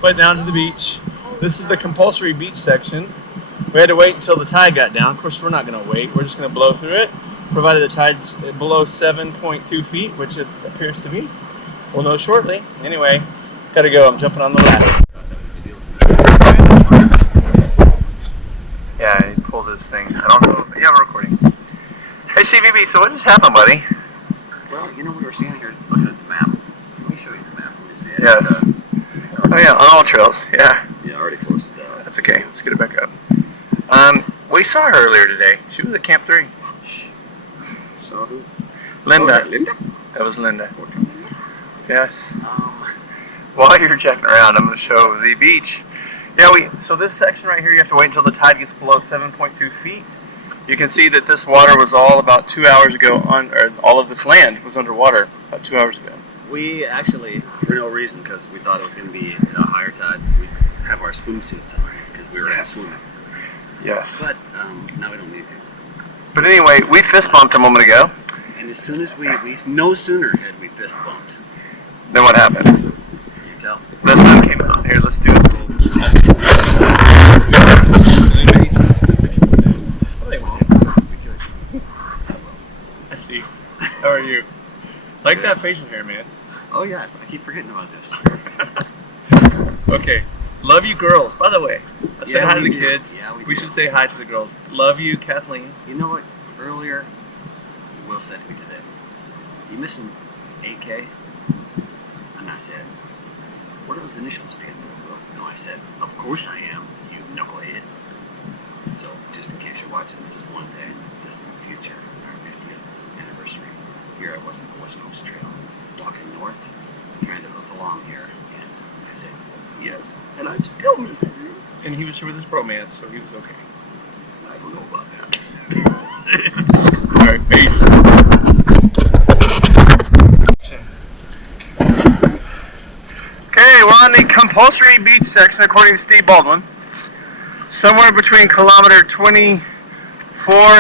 Went down to the beach. This is the compulsory beach section. We had to wait until the tide got down. Of course, we're not going to wait. We're just going to blow through it, provided the tide's below 7.2 feet, which it appears to be. We'll know shortly. Anyway, gotta go. I'm jumping on the ladder. Yeah, he pulled this thing. I don't know. Yeah, we're recording. Hey, CVB, so what just happened, buddy? Well, you know, we were standing here looking at the map. Let me show you the map. Let me see it. Yes. Oh yeah, on all trails. Yeah. Yeah, I already closed it down. That's okay. Let's get it back up. We saw her earlier today. She was at Camp 3. So who? Linda. Oh, Linda? That was Linda. Yes. While you're checking around, I'm going to show the beach. Yeah, so this section right here, you have to wait until the tide gets below 7.2 feet. You can see that this water was all about 2 hours ago, or all of this land was underwater about 2 hours ago. We actually, for no reason, because we thought it was going to be at a higher tide, we have our swimsuits on because we were out swimming. Yes. But now we don't need to. But anyway, we fist bumped a moment ago. And as soon as we no sooner had we fist bumped. Then what happened? You tell. The sun came out. Here, let's do it. I see. How are you? Like that facial hair, man. Oh yeah, I keep forgetting about this. Okay. Love you girls. By the way, I said hi to the kids. Yeah, we should say hi to the girls. Love you, Kathleen. You know what? Earlier, Will said to me today, "You missing AK?" And I said, "What are those initials stand for, Will?" No, I said, "Of course I am, you knucklehead." So, just in case you're watching this one day, just in the future, our 50th anniversary, here I was on the West Coast Trail, walking north, trying to hook along here, and I said, yes, and I'm still missing you. And he was here with his bromance, so he was okay. I don't know about that. Alright, peace. Okay, we're on the compulsory beach section according to Steve Baldwin. Somewhere between kilometer 24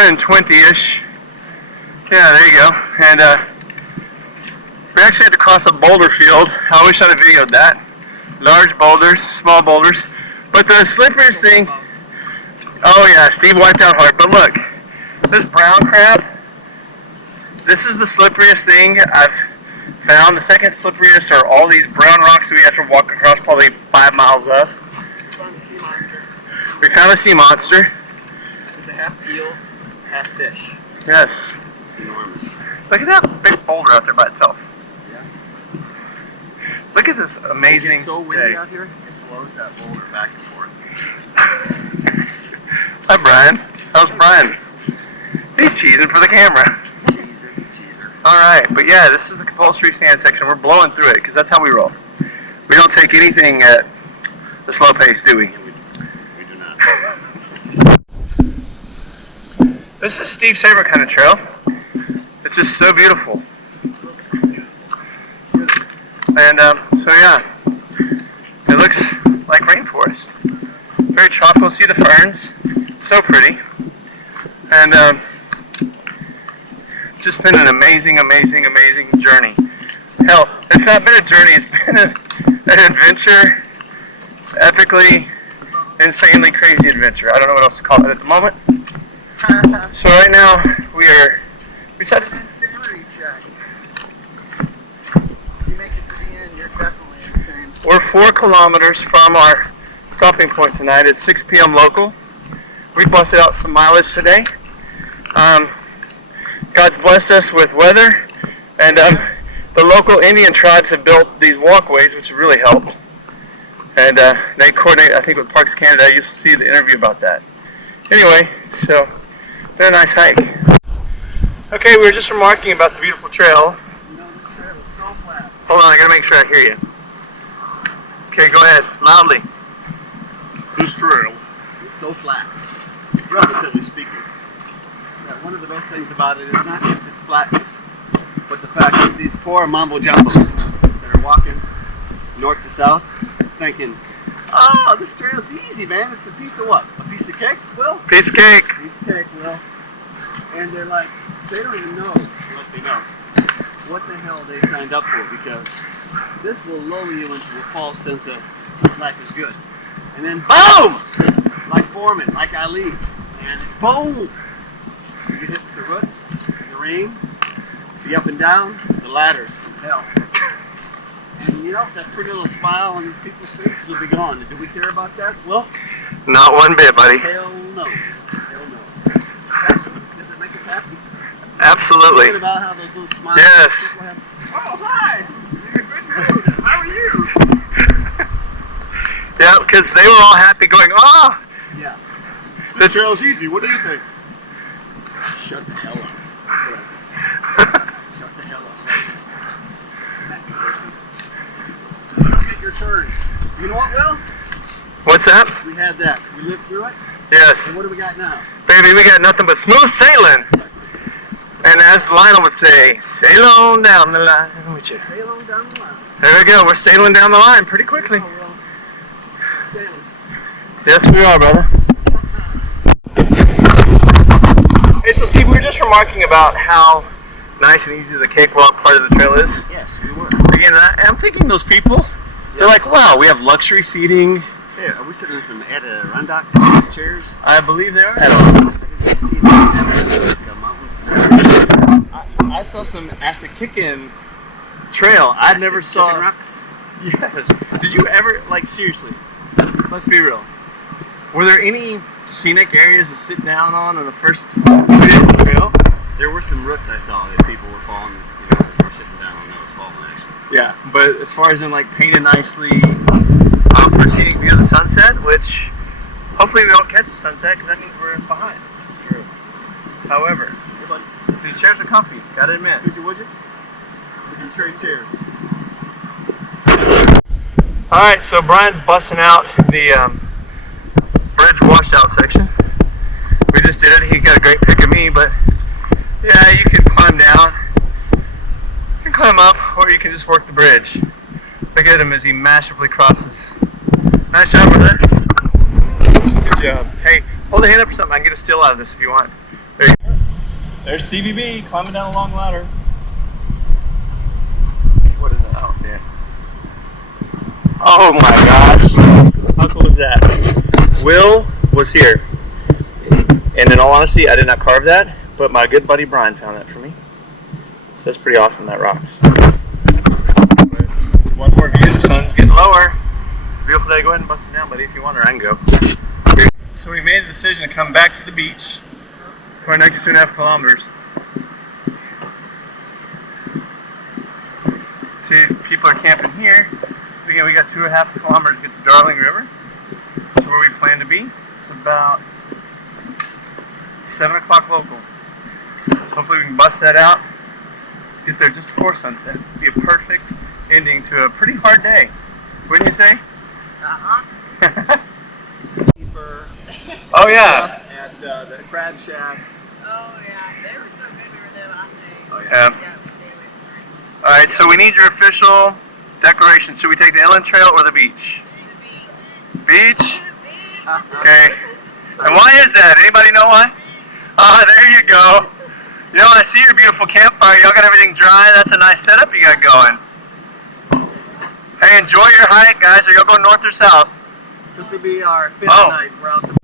and 20-ish. Yeah, there you go. And we actually had to cross a boulder field. I wish I'd have videoed that. Large boulders, small boulders. But the slipperiest thing, oh yeah, Steve wiped out hard. But look, this brown crab, this is the slipperiest thing I've found. The second slipperiest are all these brown rocks that we have to walk across probably 5 miles of. We found a sea monster. It's a half eel, half fish. Yes. Enormous. Look at that big boulder out there by itself. Yeah. Look at this amazing It's so windy day. out here, it blows that boulder back and forth. Hi, Brian. How's Brian? He's cheesing for the camera. Cheeser. Alright, but yeah, this is the compulsory sand section. We're blowing through it because that's how we roll. We don't take anything at the slow pace, do we? We do not. This is Steve's favorite kind of trail. It's just so beautiful. And so yeah, it looks like rainforest. Very tropical. See the ferns, so pretty. And it's just been an amazing, amazing, amazing journey. Hell, it's not been a journey, it's been an adventure, epically, insanely crazy adventure. I don't know what else to call it at the moment. So right now, we decided to Insanity check. If you make it to the end, you're definitely insane. We're 4 kilometers from our stopping point tonight at 6 p.m. local. We busted out some mileage today. God's blessed us with weather, and the local Indian tribes have built these walkways, which have really helped. And they coordinate, I think, with Parks Canada. You'll see the interview about that. Anyway, so been a nice hike. Okay, we were just remarking about the beautiful trail. You know, this trail is so flat. Hold on, I gotta make sure I hear you. Okay, go ahead, loudly. This trail. It's so flat, relatively speaking. Yeah, one of the best things about it is not just its flatness, but the fact that these poor mambo jumbos that are walking north to south, thinking, oh, this trail's easy, man. It's a piece of what? A piece of cake, Will? Piece of cake. Piece of cake, Will. And they're like, they don't even know, unless they know, what the hell they signed up for, because this will lull you into a false sense of life is good. And then boom! Like Foreman, like Ali. And boom! You get hit with the roots, the rain, the up and down, the ladders from hell. And you know, that pretty little smile on these people's faces will be gone. Do we care about that? Well, Not one bit, buddy. hell no. Hell no. Does it make us happy? Absolutely. Thinking about how those little smiles Yes. people have. Oh, hi! You're in a good mood. How are you? Yeah, because they were all happy going, oh! Yeah. The trail's easy. What do you think? Shut the hell up. Shut the hell up. Happy person. You get your turn. You know what, Will? What's that? We had that. We lived through it. Yes. And what do we got now? Baby, we got nothing but smooth sailing. And as Lionel would say, sail on down the line with you. Sail on down the line. There we go, we're sailing down the line pretty quickly. Oh, well. Sailing. Yes, we are, brother. Hey, so Steve, we were just remarking about how nice and easy the cakewalk part of the trail is. Yes, we were. Again, I'm thinking those people, they're like, wow, we have luxury seating. Hey, are we sitting in some Adirondack chairs? I believe they are. I saw some Assakicken trail. I never saw. Chicken rocks? Yes. Did you ever, like, seriously, let's be real. Were there any scenic areas to sit down on the first 2 days of the trail? There were some roots I saw that people were falling, you know, they were sitting down on those falling actually. Yeah, but as far as in, like, painted nicely for scenic view of the sunset, which hopefully we don't catch the sunset because that means we're behind. That's true. However, these chairs are comfy. Gotta admit. Would you? We can trade chairs. Alright, so Brian's busting out the bridge washout section. We just did it. He got a great pic of me, but yeah, you can climb down, you can climb up, or you can just work the bridge. Look at him as he masterfully crosses. Nice job, brother. Good job. Hey, hold a hand up for something. I can get a still out of this if you want. There you go. There's Stevie B climbing down a long ladder. What is that? I don't see it. Oh my gosh. How cool is that? Will was here. And in all honesty, I did not carve that, but my good buddy Brian found that for me. So that's pretty awesome, that rocks. One more view, the sun's getting lower. It's a beautiful day. Go ahead and bust it down, buddy, if you want, or I can go. So we made the decision to come back to the beach for our next 2.5 kilometers. See, people are camping here. Again, we got 2.5 kilometers to get to Darling River. That's where we plan to be. It's about 7 o'clock local. So hopefully we can bust that out, get there just before sunset. It'd be a perfect ending to a pretty hard day. Wouldn't you say? Oh yeah. At the Crab Shack. Oh yeah, they were so good we were there last night. Oh Yeah. Alright, so we need your official declaration. Should we take the inland trail or the beach? Beach? Okay. And why is that? Anybody know why? Ah, there you go. You know, I see your beautiful campfire. Y'all got everything dry. That's a nice setup you got going. Hey, enjoy your hike, guys. Are y'all going north or south? This will be our 5th night. We're out to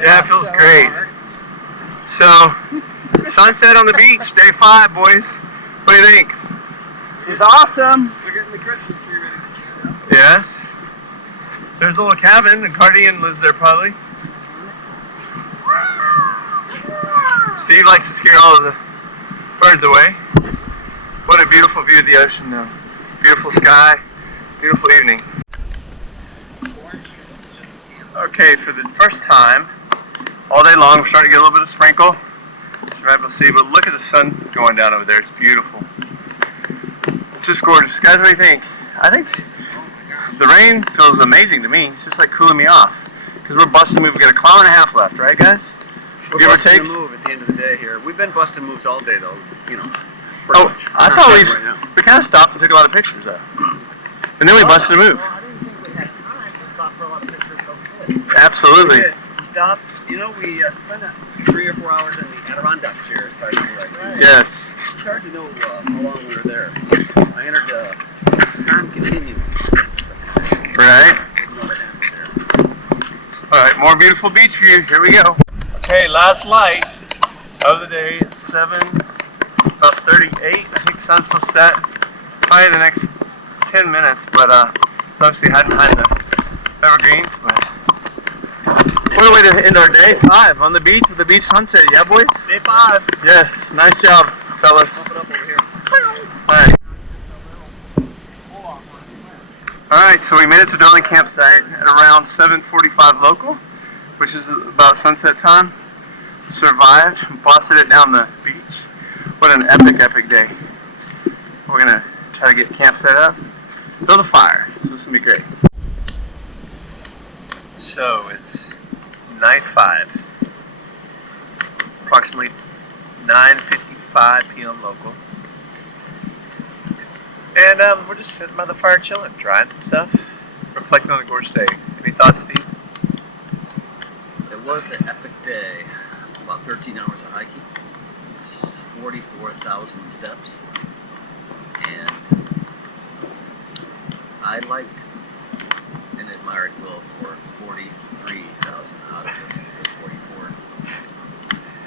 yeah, it feels great. So, sunset on the beach, day 5, boys. What do you think? This is awesome. We're getting the Christmas tree ready to shoot up. Yes. There's a little cabin, and Cardigan lives there probably. Steve likes to scare all of the birds away. What a beautiful view of the ocean though. Beautiful sky, beautiful evening. Okay, for the first time, all day long, we're starting to get a little bit of sprinkle. You might be able to see, but look at the sun going down over there. It's beautiful. Just gorgeous. Guys, what do you think? I think the rain feels amazing to me. It's just like cooling me off. Because we're busting moves. We've got 1.5 kilometers left, right guys? We're busting a move at the end of the day here. We've been busting moves all day though, you know. Oh, I thought we kind of stopped and took a lot of pictures though. And then we busted a move. Well, I didn't think we had time to stop for a lot of pictures. So Absolutely. We stopped, you know, we spent 3 or 4 hours in the Adirondack chair starting to right. Yes. It's hard to know how long we were there. I entered time continuum. Right. Alright, more beautiful beach view. Here we go. Okay, last light of the day. It's 7:38. I think the sun's supposed to set probably the next 10 minutes, but it's obviously hiding behind the evergreens. But what a way to end our day 5 on the beach with the beach sunset. Yeah, boys? Day 5. Yes, nice job, fellas. Pump it up over here. Alright. Alright, so we made it to Darling Campsite at around 7:45 local, which is about sunset time. Survived, busted it down the beach. What an epic day. We're gonna try to get camp set up, build a fire, so this is gonna be great. So it's night 5, approximately 9:55 p.m. local. And we're just sitting by the fire chilling, trying some stuff, reflecting on the gorgeous day. Any thoughts, Steve? It was an epic day. About 13 hours of hiking, 44,000 steps, and I liked and admired Will for 43,000 out of the 44.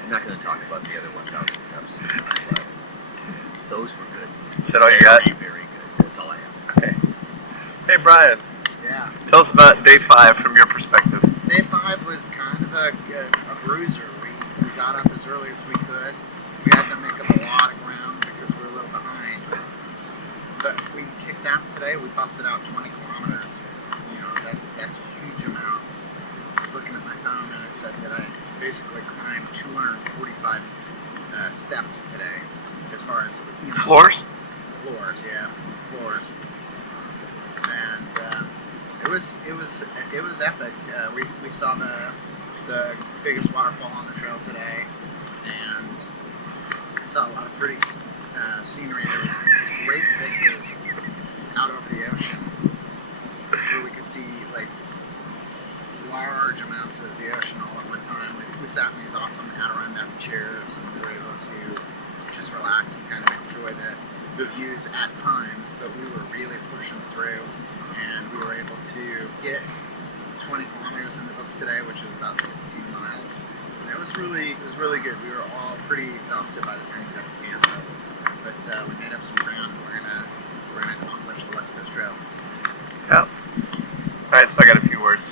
I'm not going to talk about the other 1,000 steps, but those were good. Is that all you got? Very good. That's all I have. Okay. Hey, Brian. yeah, Tell us about day 5 from your perspective. day 5 was kind of a bruiser. We got up as early as we could. We had to make up a lot of ground because we were a little behind. But we kicked ass today. We busted out 20 kilometers. You know, that's a huge amount. I was looking at my phone and it said that I basically climbed 245 steps today, as far as Floors? Floors, yeah, floors. And it was epic. We saw the biggest waterfall on the trail today, and saw a lot of pretty scenery. There was great vistas out over the ocean, where we could see like large amounts of the ocean all at one time. We sat in these awesome Adirondack chairs, and we were able to just relax and kind of enjoy the views at times. But we were really pushing through, and we were able to get 20 kilometers in the books today, which is about 16 miles. And it was really good. We were all pretty exhausted by the time we got to camp, but we made up some ground. And we're gonna accomplish the West Coast Trail. Yeah. All right, so I got a few words.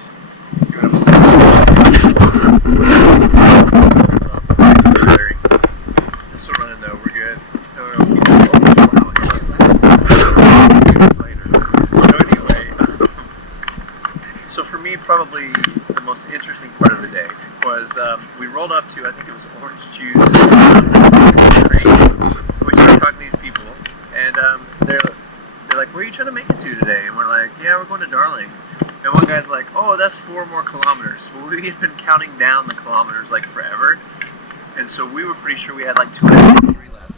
Just running though, we're good. So anyway, so for me, probably the most interesting part of the day was we rolled up to, I think it was Orange Juice. We started talking to these people, and they're like, "Where are you trying to make it to today?" And we're like, "Yeah, we're going to Darling." And one guy's like, "Oh, that's 4 more kilometers." Well, we had been counting down the kilometers like forever, and so we were pretty sure we had like 253 left.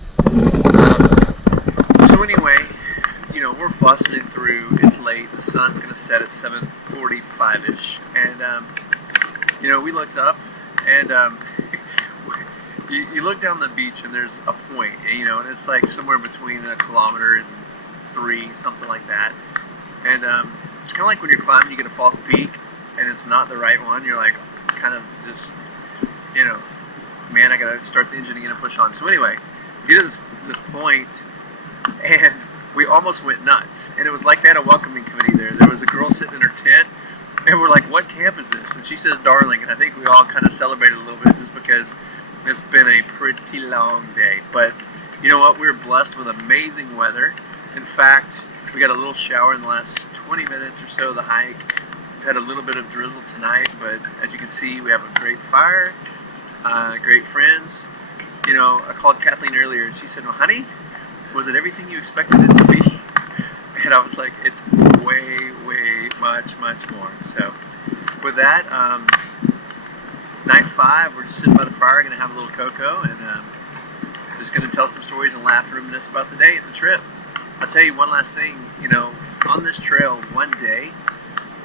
So anyway, you know, we're busting it through. It's late. The sun's gonna set at 7:45ish, and you know, we looked up, and you look down the beach, and there's a point, you know, and it's like somewhere between 1 kilometer and 3, something like that, and it's kind of like when you're climbing, you get a false peak, and it's not the right one. You're like, kind of just, you know, man, I gotta start the engine again and push on. So anyway, we get to this point, and we almost went nuts. And it was like they had a welcoming committee there. There was a girl sitting in her tent, and we're like, "What camp is this?" And she says, "Darling." And I think we all kind of celebrated a little bit just because it's been a pretty long day. But you know what? We were blessed with amazing weather. In fact, we got a little shower in the last 20 minutes or so of the hike. We've had a little bit of drizzle tonight, but as you can see, we have a great fire, great friends. You know, I called Kathleen earlier, and she said, "Well, honey, was it everything you expected it to be?" And I was like, "It's way, way, much more." So with that, night 5, we're just sitting by the fire, going to have a little cocoa, and just going to tell some stories and laugh and reminisce about the day and the trip. I'll tell you one last thing, you know, on this trail, one day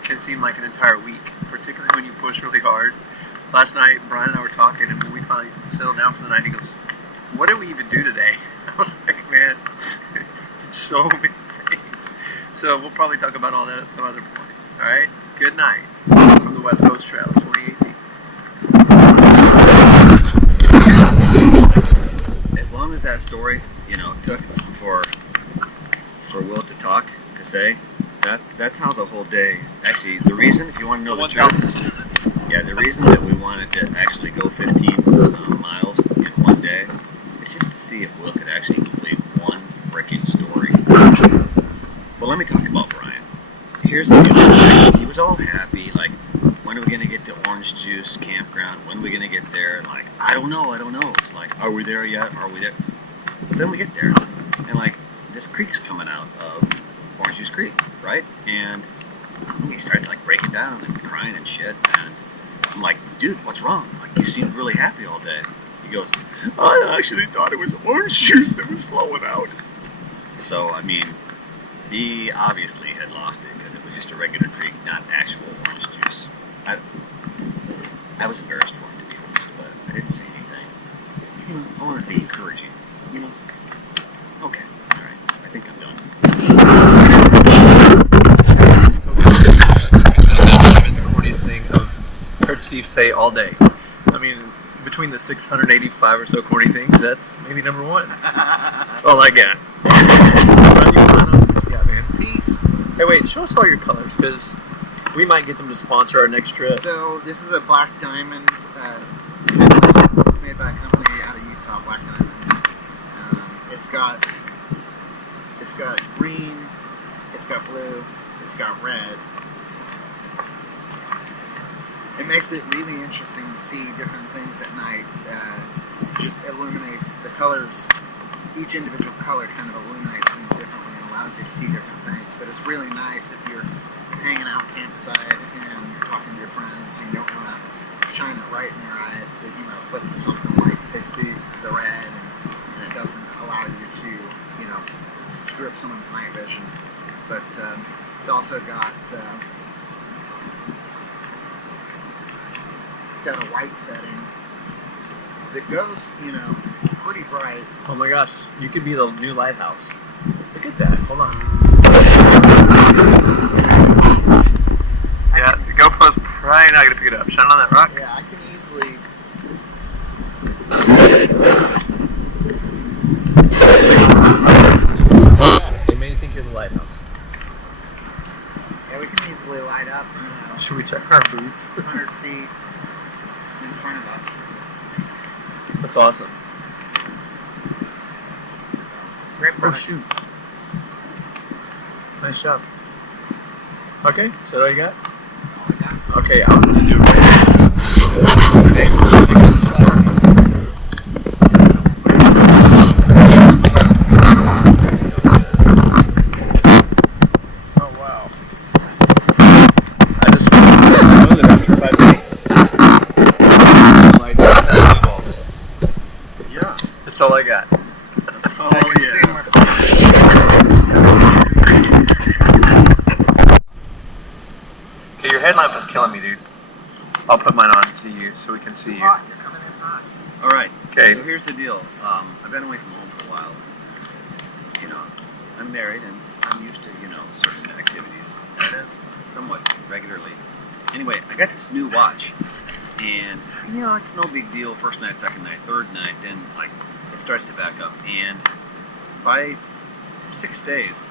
can seem like an entire week, particularly when you push really hard. Last night, Brian and I were talking, and when we finally settled down for the night, he goes, "What did we even do today?" I was like, "Man, so many things." So we'll probably talk about all that at some other point. All right? Good night from the West Coast Trail 2018. As long as that story, you know, took for Will to talk, to say, that's how the whole day, actually, the reason, if you want to know the truth, yeah, the reason that we wanted to actually go 15 miles in one day is just to see if Will could actually complete one freaking story. Well, let me talk about Brian. Here's the deal. He was all happy, like, when are we going to get to Orange Juice Campground? When are we going to get there? Like, I don't know. It's like, are we there yet? Are we there? So then we get there, and like, this creek's coming out of Orange Juice Creek, right? And he starts like breaking down and crying and shit, and I'm like, "Dude, what's wrong? Like, you seemed really happy all day." He goes, "I actually thought it was orange juice that was flowing out." So, I mean, he obviously had lost it because it was just a regular creek, not actual orange juice. I was embarrassed for him, to be honest, but I didn't say anything. You know, I wanted to be encouraging, you know? Okay, alright, I think I'm done. The corniest thing I've heard Steve say all day. I mean, between the 685 or so corny things, that's maybe number 1. That's all I got. Yeah, man. Peace. Hey, wait, show us all your colors, because we might get them to sponsor our next trip. So this is a Black Diamond. It's made by a company out of Utah, Black Diamond. It's got green, it's got blue, it's got red. it makes it really interesting to see different things at night. Just illuminates the colors. Each individual color kind of illuminates things differently and allows you to see different things. But it's really nice if you're hanging out campsite and talking to your friends and you don't want to shine it right in your eyes to, you know, flip to something like they see the red and it doesn't allow you to, you know, screw up someone's night vision. But it's also got it's got a white setting that goes, you know, pretty bright. Oh my gosh, you could be the new lighthouse. Look at that. Hold on. Yeah, the GoPro's probably not gonna pick it up. Shine on that rock. Yeah, I can easily. They made you think you're the lighthouse. Yeah, we can easily light up, you know, Should we check our boots? 100 feet in front of us. That's awesome. Great Oh product. shoot. Nice job. Okay, so what you got? Okay, I was gonna do it Oh wow. I just know that after 5 days, lights up and blue balls. Yeah. That's all I got. That's all I can see yeah. more. Okay, your headlamp is killing me, dude. I'll put mine on to you so we can see you. Hot, you're coming in hot. All right. Okay. So here's the deal. I've been away from home for a while. You know, I'm married and I'm used to, you know, certain activities. That is somewhat regularly. Anyway, I got this new watch, and you know, it's no big deal. First night, second night, third night, then like it starts to back up, and by 6 days,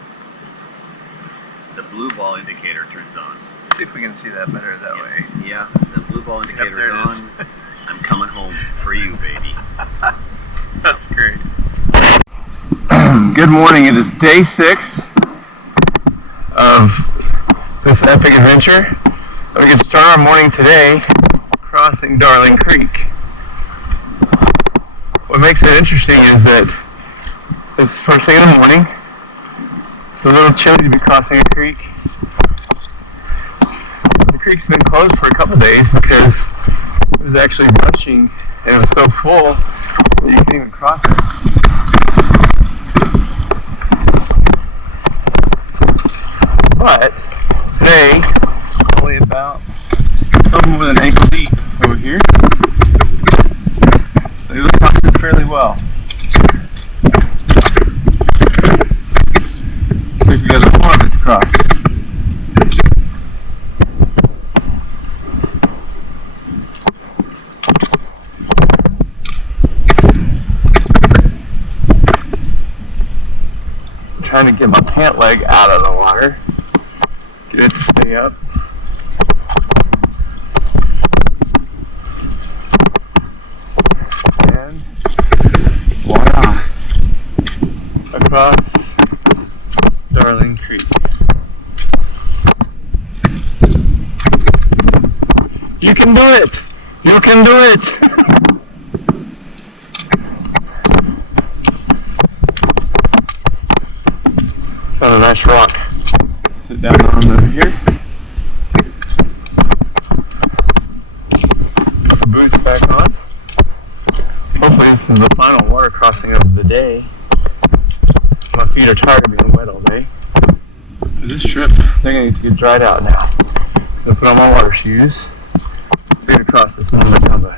the blue ball indicator turns on. Let's see if we can see that better that way. Yeah, the blue ball indicator there is it is. on. I'm coming home for you, baby. That's great. Good morning. It is day 6 of this epic adventure. We get started our morning today crossing Darling Creek. What makes it interesting is that it's first thing in the morning. It's a little chilly to be crossing a creek. The creek's been closed for a couple days because it was actually rushing and it was so full that you couldn't even cross it. But today it's only about a little more than ankle deep over here. So you'll cross it fairly well. See if we got a little more of it to cross. I'm trying to get my pant leg out of the water. Get it to stay up. And voila! Across Darling Creek. You can do it! You can do it! Found a nice rock. Sit down on over here. Put the boots back on. Hopefully this is the final water crossing of the day. My feet are tired of being wet all day. For this trip, they're going to need to get dried out now. I'm going to put on my water shoes. I'm going to cross this moment down the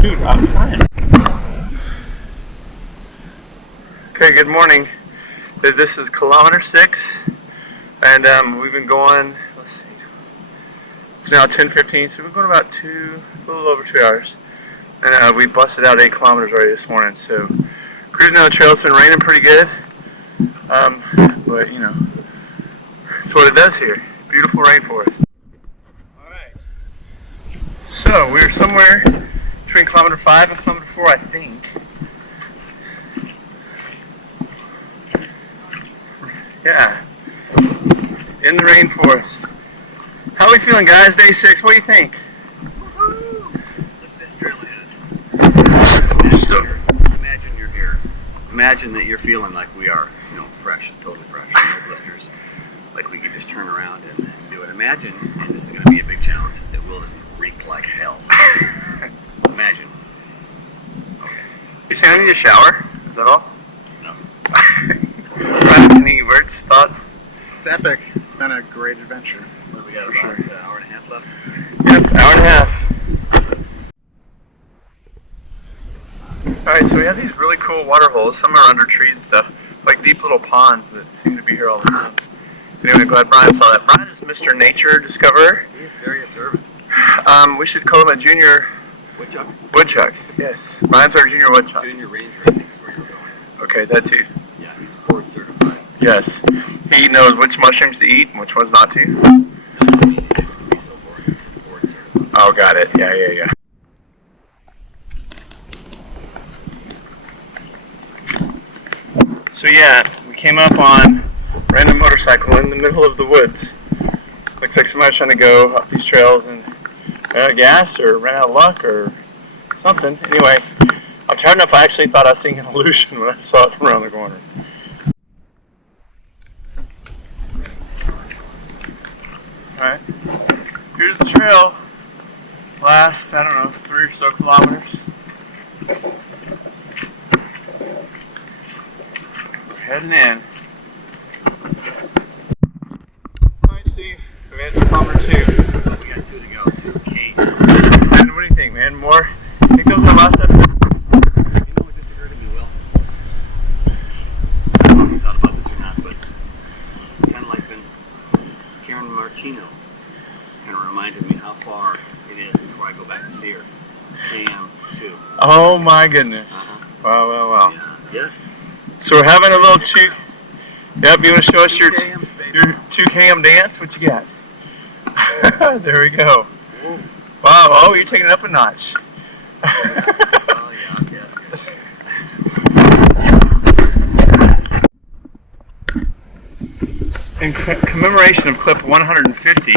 Dude, I'm trying. Okay, good morning. This is kilometer 6, and we've been going, let's see, it's now 10:15, so we've been going about a little over 2 hours. And we busted out 8 kilometers already this morning, so cruising down the trail. It's been raining pretty good, but you know, it's what it does here. Beautiful rainforest. Alright, so we're somewhere between kilometer 5 and kilometer 4, I think. Yeah. In the rainforest. How are we feeling, guys? Day 6. What do you think? Look at this trail ahead. Imagine you're here. Imagine that you're feeling like we are, fresh, totally fresh, no blisters. Like we can just turn around and do it. Imagine, and this is going to be a big challenge, that Will doesn't reek like hell. Imagine. Okay. You saying I need a shower? Is that all? No. Any words, thoughts? It's epic. It's been a great adventure. What, we got about an hour and a half left? Yep, hour and a half. Alright, so we have these really cool water holes. Some are under trees and stuff, like deep little ponds that seem to be here all the time. Anyway, glad Brian saw that. Brian is Mr. Nature Discoverer. He's very observant. We should call him a junior Woodchuck? woodchuck. Yes, Brian's our junior woodchuck. Junior ranger, I think is where you're going. Okay, that too. Yeah, he's board certified. Yes, he knows which mushrooms to eat and which ones not to. No, he's so board certified. Oh, got it. Yeah. So yeah, we came up on a random motorcycle in the middle of the woods. Looks like somebody's trying to go up these trails and ran out of gas or ran out of luck or something. Anyway, I'm tired enough I actually thought I was seeing an illusion when I saw it from around the corner. Alright, here's the trail. Last, I don't know, 3 or so kilometers. Heading in. I see. We made it to kilometer 2. We got 2 to go. 2K. Man, what do you think, man? More? I think that was our last episode. You know what just occurred to me, Will? I don't know if you thought about this or not, but it's kind of like when Karen Martino kind of reminded me how far it is before I go back to see her. KM2. Oh my goodness. Wow. Yeah. Yes. So we're having a little Yep, you want to show us your 2km dance? What you got? There we go. Whoa. Wow, oh, you're taking it up a notch. Oh, yeah, yes, In commemoration of clip 150,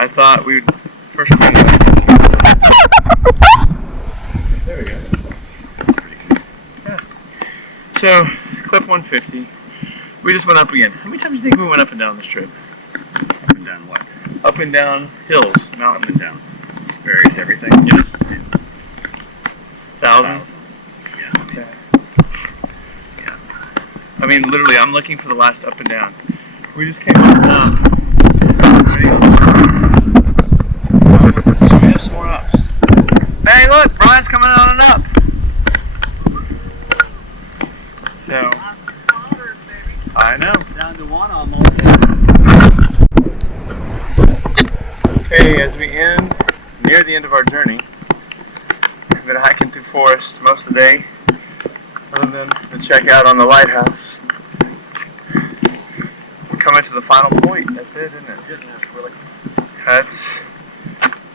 I thought we would first clean this. There we go. Yeah. So, clip 150. We just went up again. How many times do you think we went up and down this trip? Up and down what? Up and down hills, mountains. Down. Various everything. Yes. Thousands. Yeah. I mean, literally, I'm looking for the last up and down. We just came up and down. So we have some more ups. Hey, look, Brian's coming on and up. So, I know. Down to 1 almost. Okay, as we near the end of our journey, we've been hiking through forests most of the day, other than the check out on the lighthouse. We're coming to the final point. That's it, isn't it? Goodness, Willie. Let's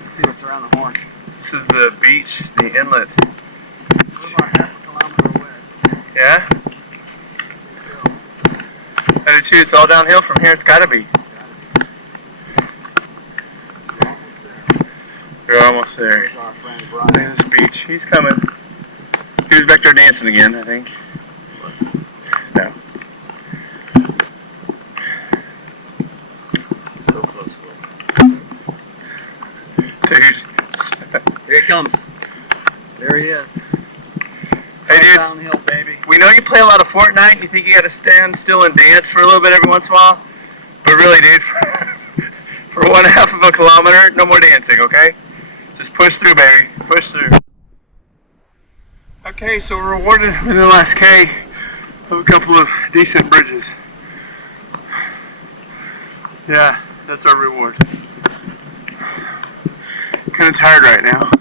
see what's around the horn. This is the beach, the inlet. We're about half a kilometer away. Yeah? I do too. It's all downhill from here. It's got to be. You're almost there. There's our friend Brian. There's the beach. He's coming. He was back there dancing again, I think. No. So close, Will. Dude. Here he comes. There he is. Hey, dude. Downhill, baby. We know you play a lot of Fortnite. You think you got to stand still and dance for a little bit every once in a while. But really, dude, for 1/2 of a kilometer, no more dancing, okay? Just push through, baby. Push through. Okay, so we're rewarded within the last K of a couple of decent bridges. Yeah, that's our reward. Kind of tired right now.